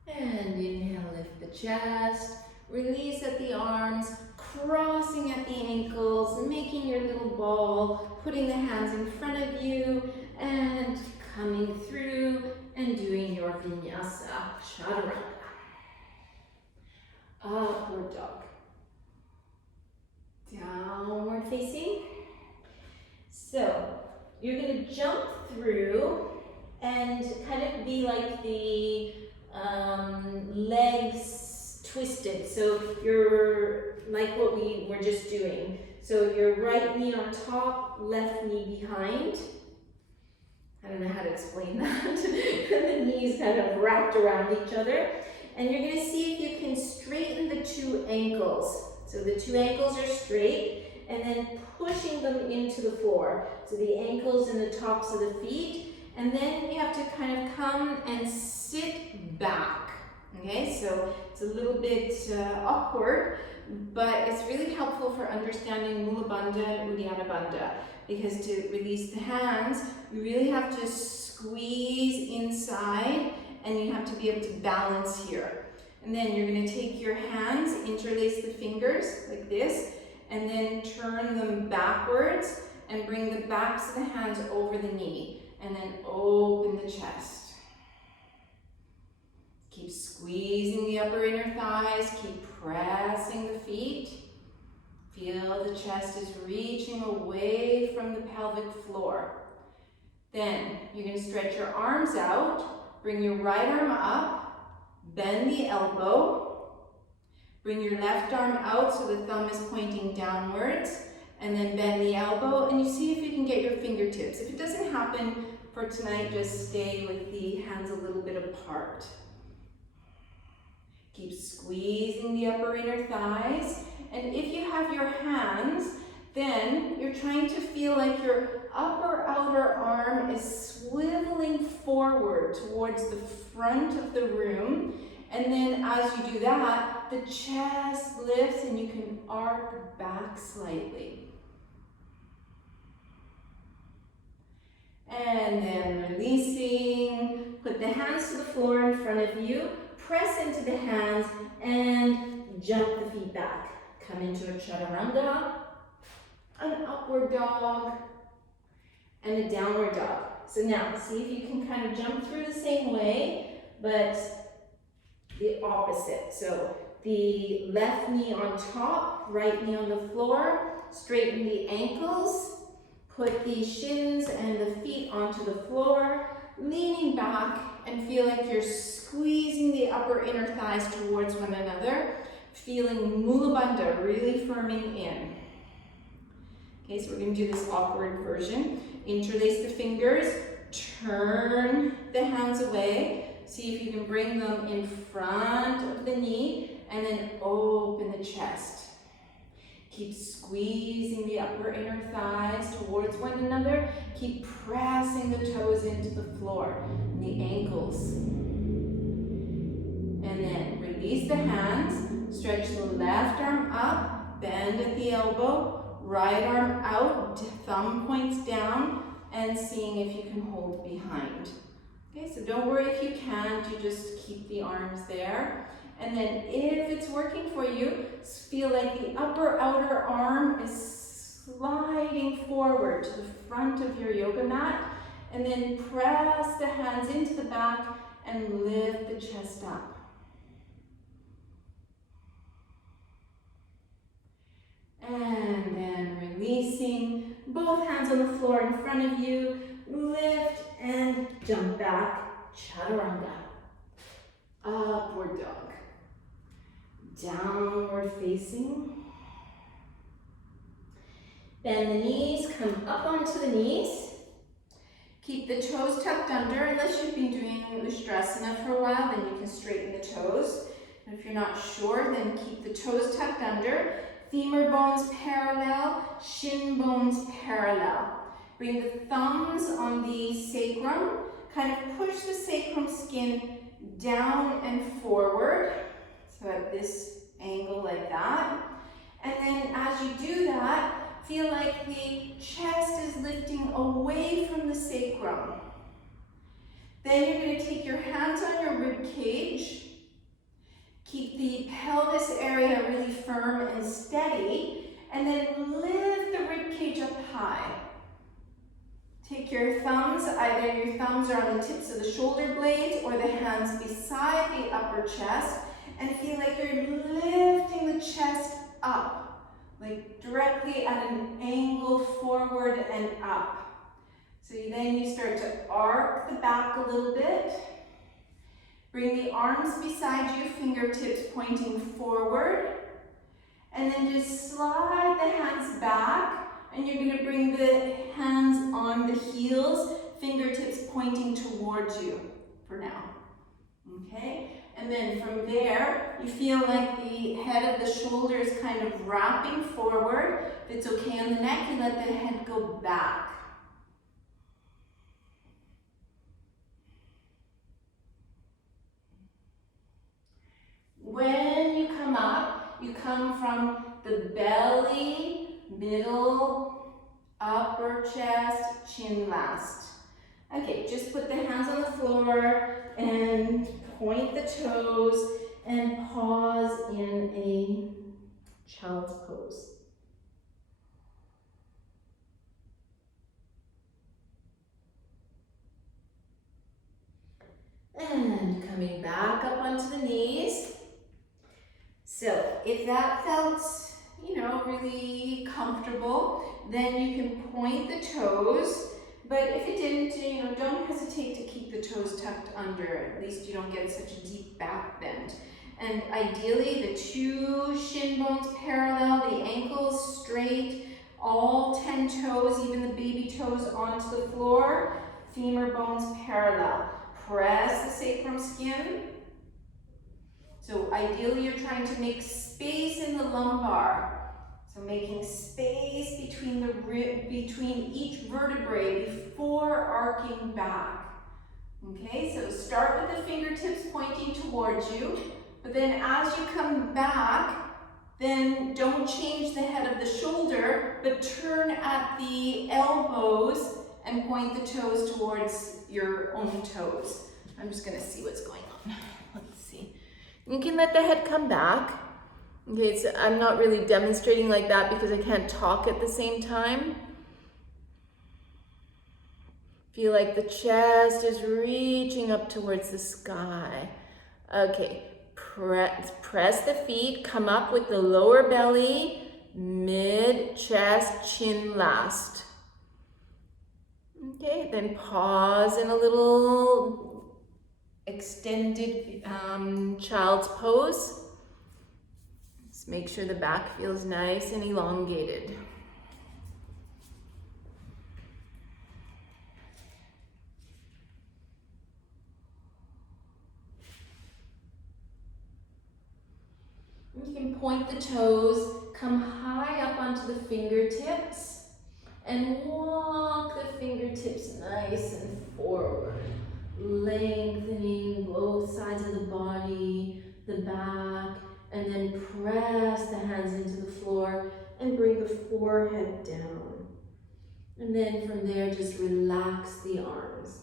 And inhale, lift the chest, release at the arms, crossing at the ankles, making your little ball, putting the hands in front of you, and coming through and doing your Vinyasa, Chaturanga. Upward dog. Downward facing. So, you're going to jump through and kind of be like the legs twisted. So you're like what we were just doing. So your right knee on top, left knee behind. I don't know how to explain that. The knees kind of wrapped around each other. And you're going to see if you can straighten the two ankles. So the two ankles are straight, and then pushing them into the floor. So the ankles and the tops of the feet. And then you have to kind of come and sit back. Okay, so it's a little bit awkward, but it's really helpful for understanding Mula Bandha and Uddiyana Bandha, because to release the hands, you really have to squeeze inside, and you have to be able to balance here. And then you're going to take your hands, interlace the fingers like this, and then turn them backwards and bring the backs of the hands over the knee, and then open the chest. Keep squeezing the upper inner thighs, keep pressing the feet. Feel the chest is reaching away from the pelvic floor. Then you're going to stretch your arms out, bring your right arm up, bend the elbow, bring your left arm out so the thumb is pointing downwards, and then bend the elbow, and you see if you can get your fingertips. If it doesn't happen for tonight, just stay with the hands a little bit apart. Keep squeezing the upper inner thighs, and if you have your hands, then you're trying to feel like your upper outer arm is swiveling forward towards the front of the room, and then as you do that, the chest lifts and you can arc back slightly. And then releasing, put the hands to the floor in front of you, press into the hands and jump the feet back. Come into a chaturanga, an upward dog, and a downward dog. So now, see if you can kind of jump through the same way, but the opposite. So the left knee on top, right knee on the floor, straighten the ankles, put the shins and the feet onto the floor, leaning back and feel like you're squeezing the upper inner thighs towards one another, feeling Mula Bandha really firming in. Okay, so we're going to do this awkward version. Interlace the fingers, turn the hands away. See if you can bring them in front of the knee and then open the chest. Keep squeezing the upper inner thighs towards one another. Keep pressing the toes into the floor and the ankles. And then release the hands. Stretch the left arm up, bend at the elbow, right arm out, thumb points down, and seeing if you can hold behind. Okay, so don't worry if you can't, you just keep the arms there. And then if it's working for you, feel like the upper outer arm is sliding forward to the front of your yoga mat, and then press the hands into the back and lift the chest up. And then releasing, both hands on the floor in front of you, lift and jump back, chaturanga. Upward dog. Downward facing. Bend the knees, come up onto the knees. Keep the toes tucked under. Unless you've been doing Ustrasana for a while, then you can straighten the toes. And if you're not sure, then keep the toes tucked under. Femur bones parallel, shin bones parallel. Bring the thumbs on the sacrum. Kind of push the sacrum skin down and forward. So at this angle like that. And then as you do that, feel like the chest is lifting away from the sacrum. Then you're going to take your hands on your rib cage. Keep the pelvis area really firm and steady. And then lift the rib cage up high. Take your thumbs, either your thumbs are on the tips of the shoulder blades or the hands beside the upper chest. And feel like you're lifting the chest up, like directly at an angle forward and up. So then you start to arc the back a little bit. Bring the arms beside you, fingertips pointing forward. And then just slide the hands back. And you're going to bring the hands on the heels, fingertips pointing towards you for now. Okay? And then from there, you feel like the head of the shoulders kind of wrapping forward. If it's okay on the neck, you let the head go back. When you come up, you come from the belly, middle, upper chest, chin last. Okay, just put the hands on the floor and point the toes and pause in a child's pose. And coming back up onto the knees. So if that felt, really comfortable, then you can point the toes. But if it didn't, don't hesitate to keep the toes tucked under. At least you don't get such a deep back bend. And ideally, the two shin bones parallel, the ankles straight, all 10 toes, even the baby toes onto the floor, femur bones parallel. Press the sacrum skin. So ideally, you're trying to make space in the lumbar. So making space between each vertebrae before arcing back. Okay, so start with the fingertips pointing towards you, but then as you come back, then don't change the head of the shoulder, but turn at the elbows and point the toes towards your own toes. I'm just gonna see what's going on. Let's see. You can let the head come back. Okay, so I'm not really demonstrating like that because I can't talk at the same time. Feel like the chest is reaching up towards the sky. Okay, press the feet, come up with the lower belly, mid, chest, chin last. Okay, then pause in a little extended child's pose. Just make sure the back feels nice and elongated. You can point the toes, come high up onto the fingertips, and walk the fingertips nice and forward, lengthening both sides of the body, the back, and then press the hands into the floor and bring the forehead down. And then from there, just relax the arms.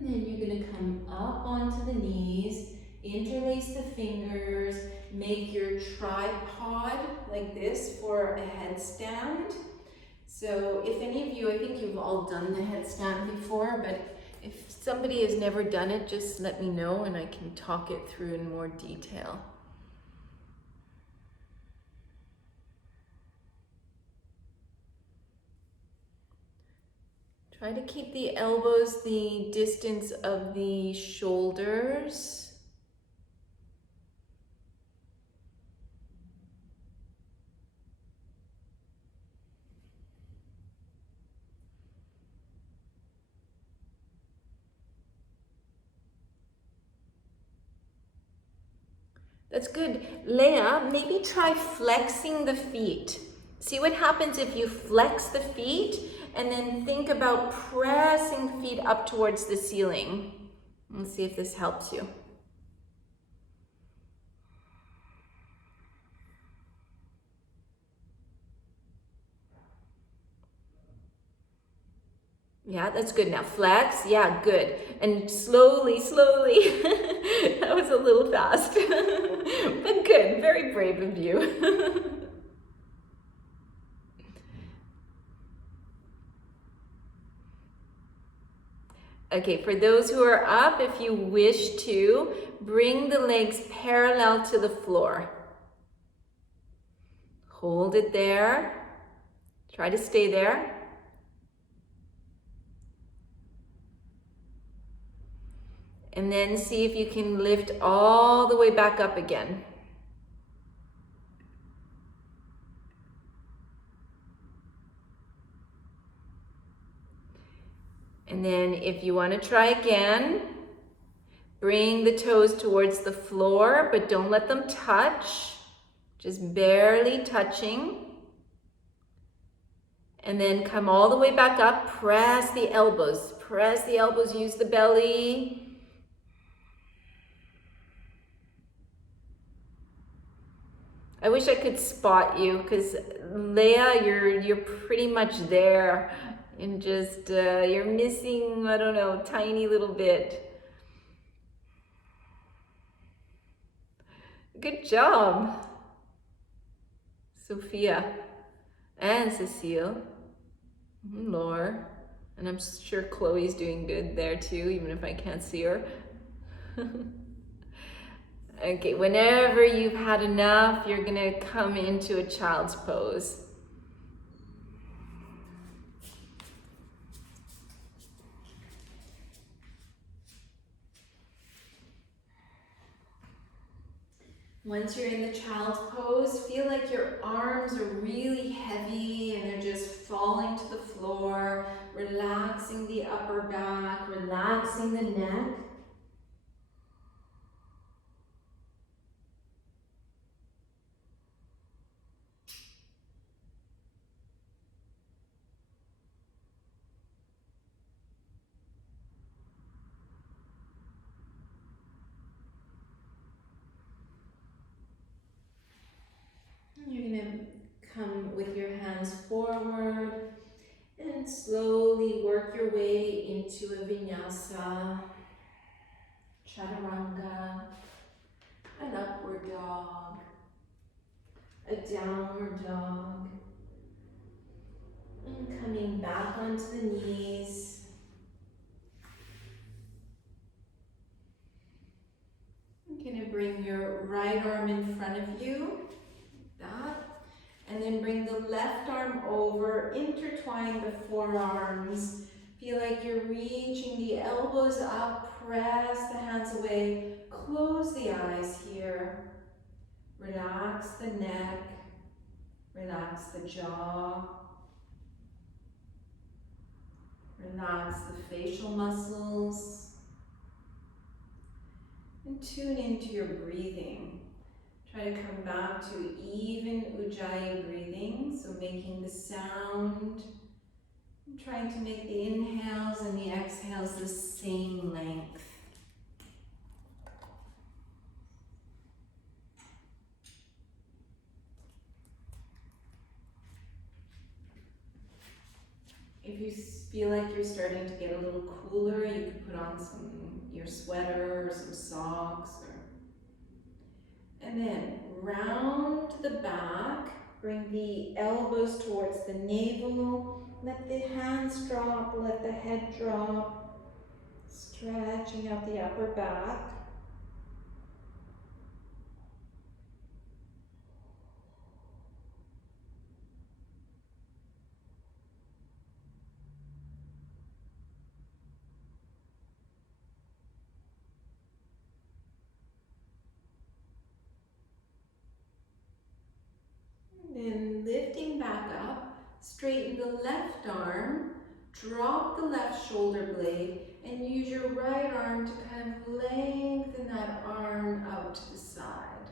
And then you're going to come up onto the knees, interlace the fingers, make your tripod like this for a headstand. So if any of you, I think you've all done the headstand before, but if somebody has never done it, just let me know and I can talk it through in more detail. Try to keep the elbows the distance of the shoulders. That's good. Leah, maybe try flexing the feet. See what happens if you flex the feet and then think about pressing the feet up towards the ceiling. Let's see if this helps you. Yeah, that's good. Now flex. Yeah, good. And slowly, slowly. That was a little fast. But good. Very brave of you. Okay, for those who are up, if you wish to, bring the legs parallel to the floor. Hold it there. Try to stay there. And then see if you can lift all the way back up again. And then if you want to try again, bring the toes towards the floor, but don't let them touch, just barely touching. And then come all the way back up, press the elbows, use the belly. I wish I could spot you, because Leah, you're pretty much there, and just you're missing, I don't know, tiny little bit. Good job, Sophia and Cecile, Laura, and I'm sure Chloe's doing good there too, even if I can't see her. Okay, whenever you've had enough, you're gonna come into a child's pose. Once you're in the child's pose, feel like your arms are really heavy and they're just falling to the floor, relaxing the upper back, relaxing the neck. You're going to come with your hands forward and slowly work your way into a Vinyasa, Chaturanga, an upward dog, a downward dog, and coming back onto the knees. You're going to bring your right arm in front of you, that, and then bring the left arm over, intertwine the forearms. Feel like you're reaching the elbows up, press the hands away, close the eyes here. Relax the neck, relax the jaw, relax the facial muscles, and tune into your breathing. Try to come back to even Ujjayi breathing, so making the sound, and trying to make the inhales and the exhales the same length. If you feel like you're starting to get a little cooler, you could put on your sweater or some socks. And then round the back, bring the elbows towards the navel, let the hands drop, let the head drop, stretching out the upper back. Then lifting back up, straighten the left arm, drop the left shoulder blade, and use your right arm to kind of lengthen that arm out to the side.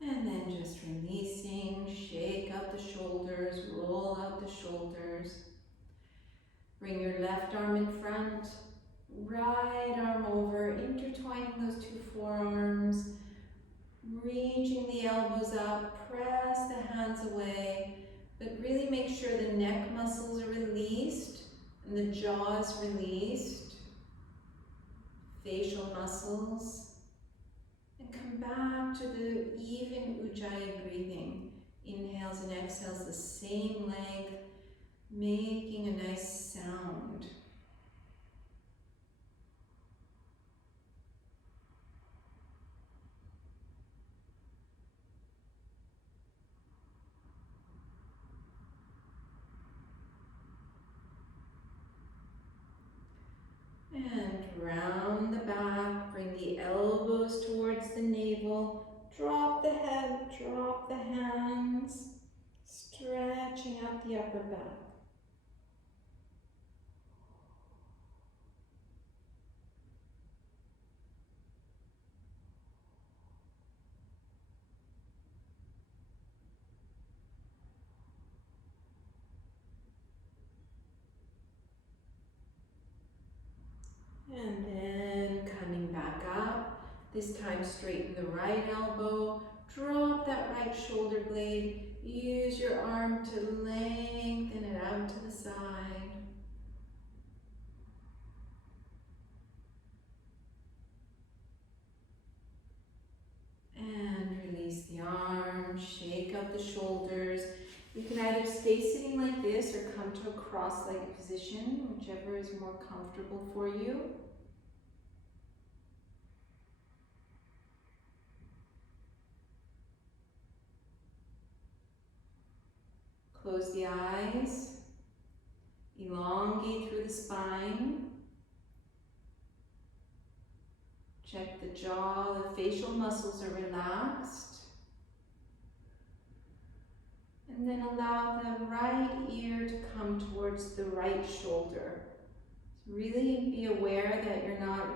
And then just releasing, shake out the shoulders, roll out the shoulders. Bring your left arm in front, right arm over, intertwining those two forearms, reaching the elbows up, press the hands away, but really make sure the neck muscles are released and the jaw is released, facial muscles, and come back to the even Ujjayi breathing. Inhales and exhales the same length, making a nice sound. And round the back, bring the elbows towards the navel, drop the head, drop the hands, stretching out the upper back. And then coming back up, This time straighten the right elbow, drop that right shoulder blade, use your arm to lengthen it out to the side. And release the arm, shake out the shoulders. You can either stay sitting like this or come to a cross-legged position, whichever is more comfortable for you. Close the eyes, elongate through the spine. Check the jaw, the facial muscles are relaxed. And then allow the right ear to come towards the right shoulder. So really be aware that you're not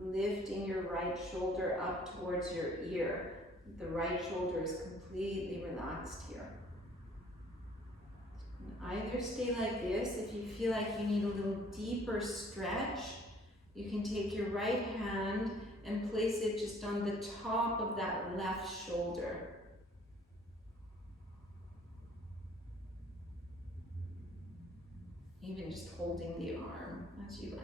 lifting your right shoulder up towards your ear. The right shoulder is completely relaxed here. Either stay like this. If you feel like you need a little deeper stretch, you can take your right hand and place it just on the top of that left shoulder. Even just holding the arm as you like.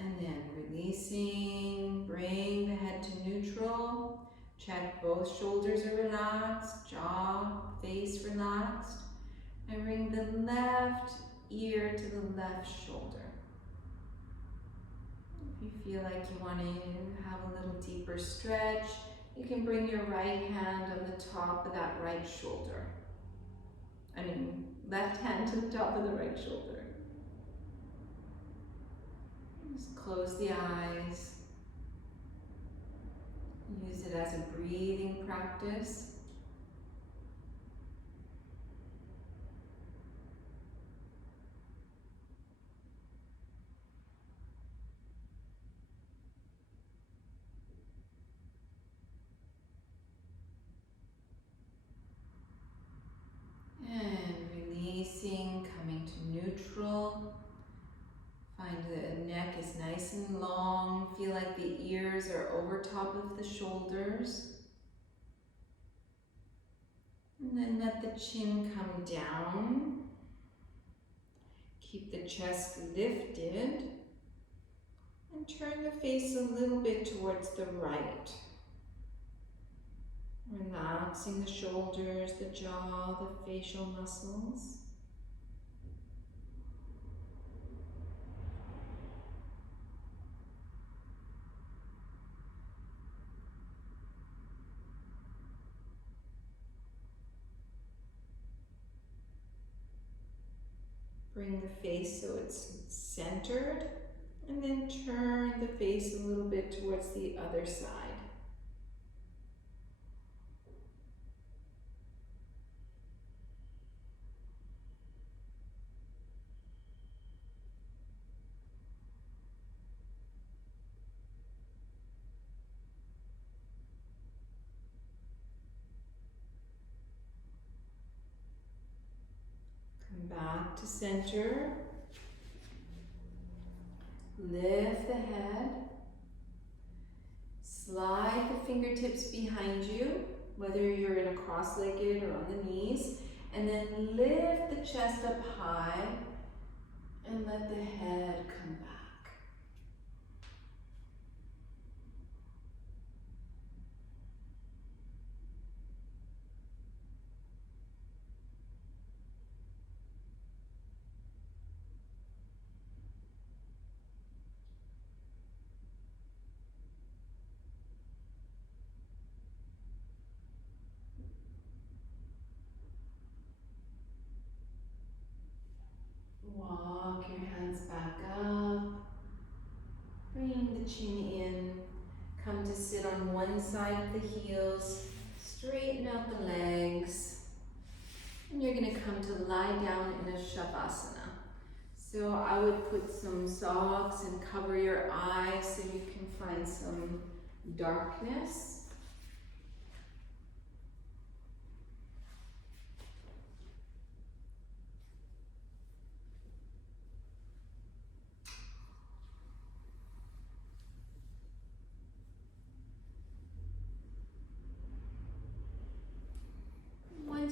And then releasing, bring the head to neutral. Check both shoulders are relaxed, jaw, face relaxed. And bring the left ear to the left shoulder. If you feel like you want to have a little deeper stretch, you can bring your right hand on the top of that right shoulder. Left hand to the top of the right shoulder. Just close the eyes. Use it as a breathing practice. And releasing, coming to neutral. Find the neck is nice and long. Feel like the ears are over top of the shoulders. And then let the chin come down. Keep the chest lifted. And turn the face a little bit towards the right. Relaxing the shoulders, the jaw, the facial muscles. Bring the face so it's centered, and then turn the face a little bit towards the other side. Back to center. Lift the head. Slide the fingertips behind you, whether you're in a cross-legged or on the knees, and then lift the chest up high and let the head come back. Walk your hands back up. Bring the chin in. Come to sit on one side of the heels. Straighten out the legs. And you're going to come to lie down in a Savasana. So I would put some socks and cover your eyes so you can find some darkness.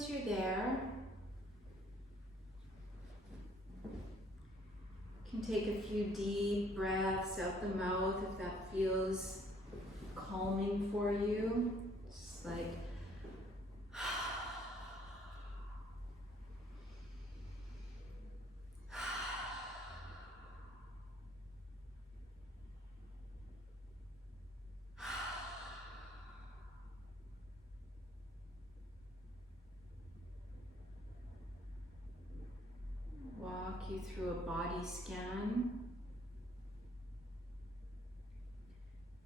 once you're there, you can take a few deep breaths out the mouth if that feels calming for you. Just like walk you through a body scan.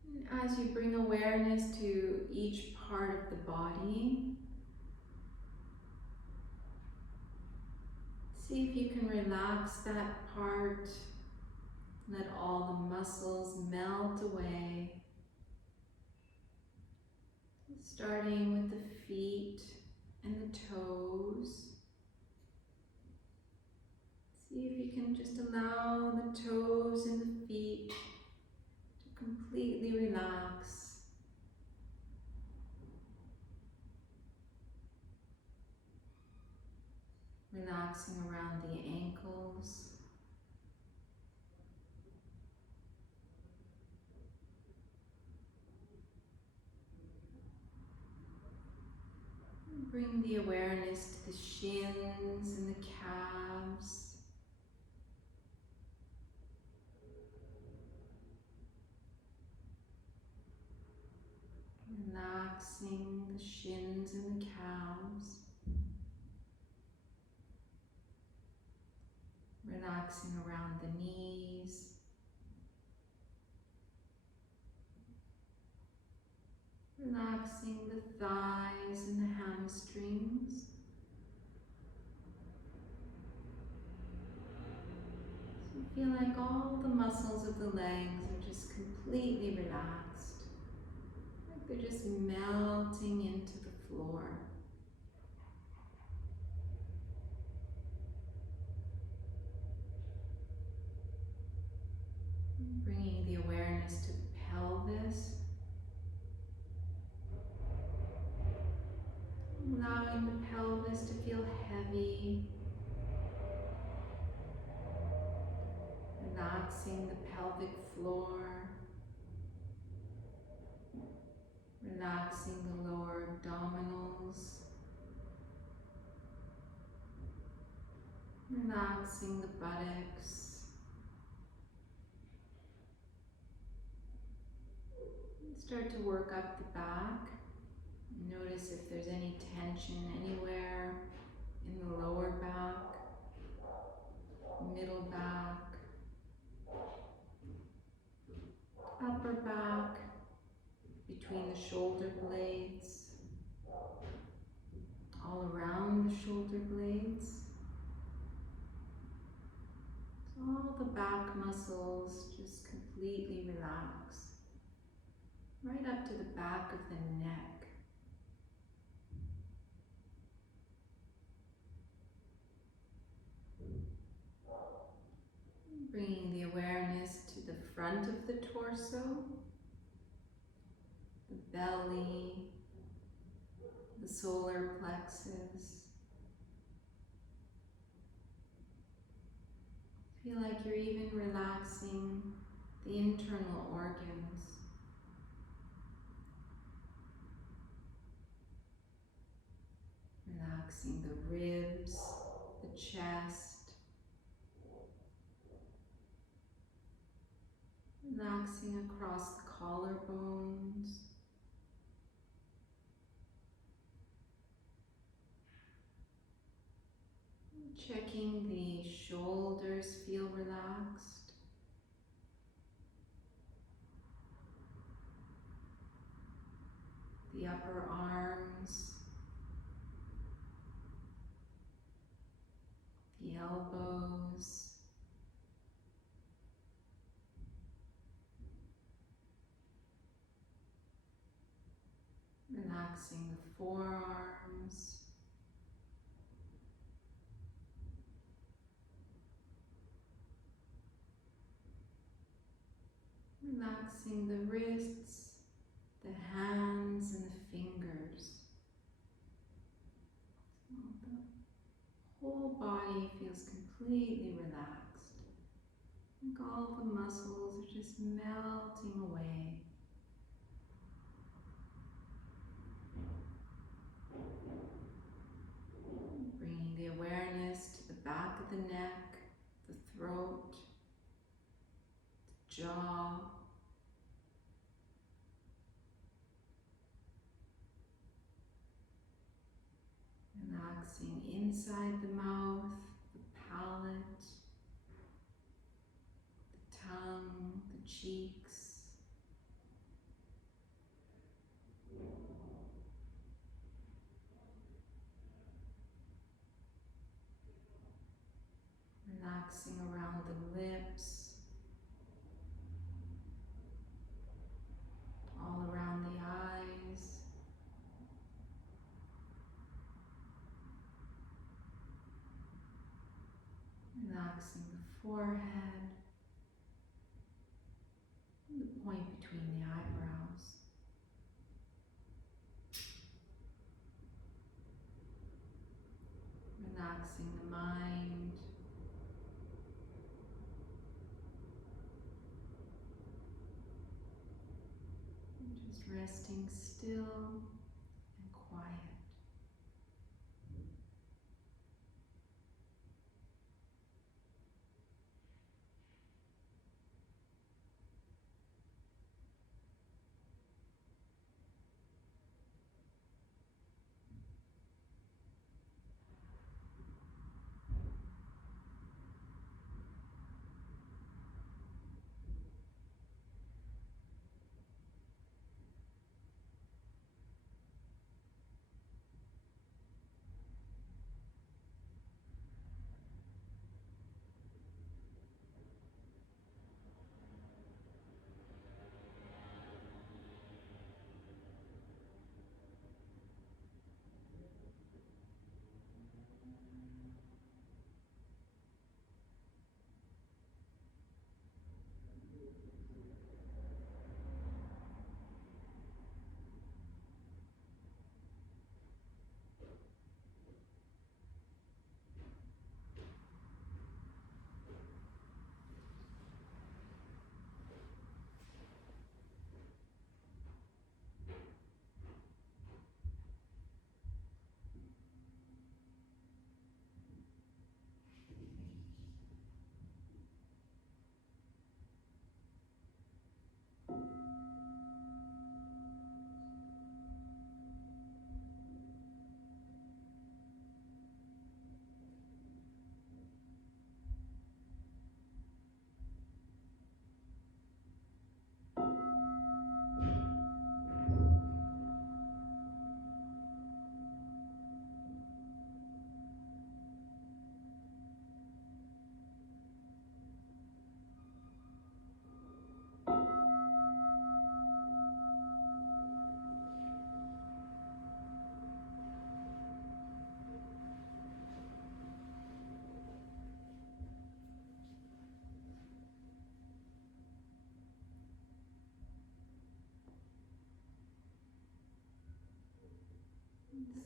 And as you bring awareness to each part of the body, see if you can relax that part. Let all the muscles melt away. Starting with the feet and the toes. See if you can just allow the toes and the feet to completely relax. Relaxing around the ankles. Bring the awareness to the shins and the calves. Relaxing the shins and the calves. Relaxing around the knees. Relaxing the thighs and the hamstrings. So you feel like all the muscles of the legs are just completely relaxed. Like they're just melting into the floor. Bringing the awareness to the pelvis. Allowing the pelvis to feel heavy. Relaxing the pelvic floor. Relaxing the lower abdominals. Relaxing the buttocks. And start to work up the back. Notice if there's any tension anywhere in the lower back, middle back, upper back, between the shoulder blades, all around the shoulder blades. So all the back muscles just completely relax, right up to the back of the neck. Bringing the awareness to the front of the torso, the belly, the solar plexus. Feel like you're even relaxing the internal organs. Relaxing the ribs, the chest. Relaxing across the collarbones. Checking the shoulders feel relaxed. The upper arms. The elbows. Relaxing the forearms. Relaxing the wrists, the hands, and the fingers. feels completely relaxed. Like all the muscles are just melting away. Bringing the awareness to the back of the neck, the throat, the jaw. Relaxing inside the mouth, the palate, the tongue, the cheeks. Relaxing around the lips, all around the eyes. Relaxing the forehead, and the point between the eyebrows. Relaxing the mind. And just resting still and quiet.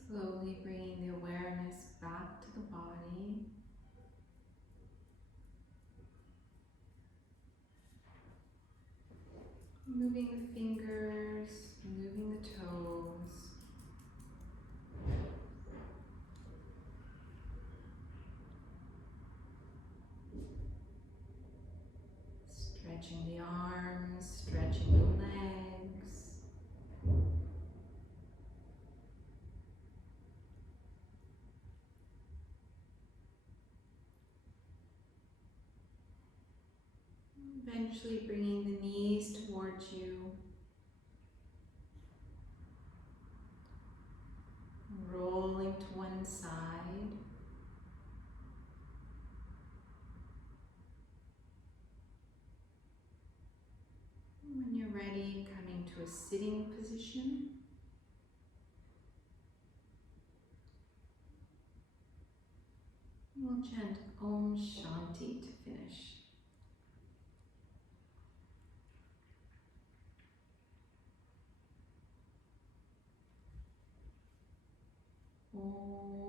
Slowly bringing the awareness back to the body. Moving the fingers, moving the toes. Stretching the arms, stretching the legs. Eventually bringing the knees towards you. Rolling to one side. When you're ready, coming to a sitting position. We'll chant Om Shanti to finish. Om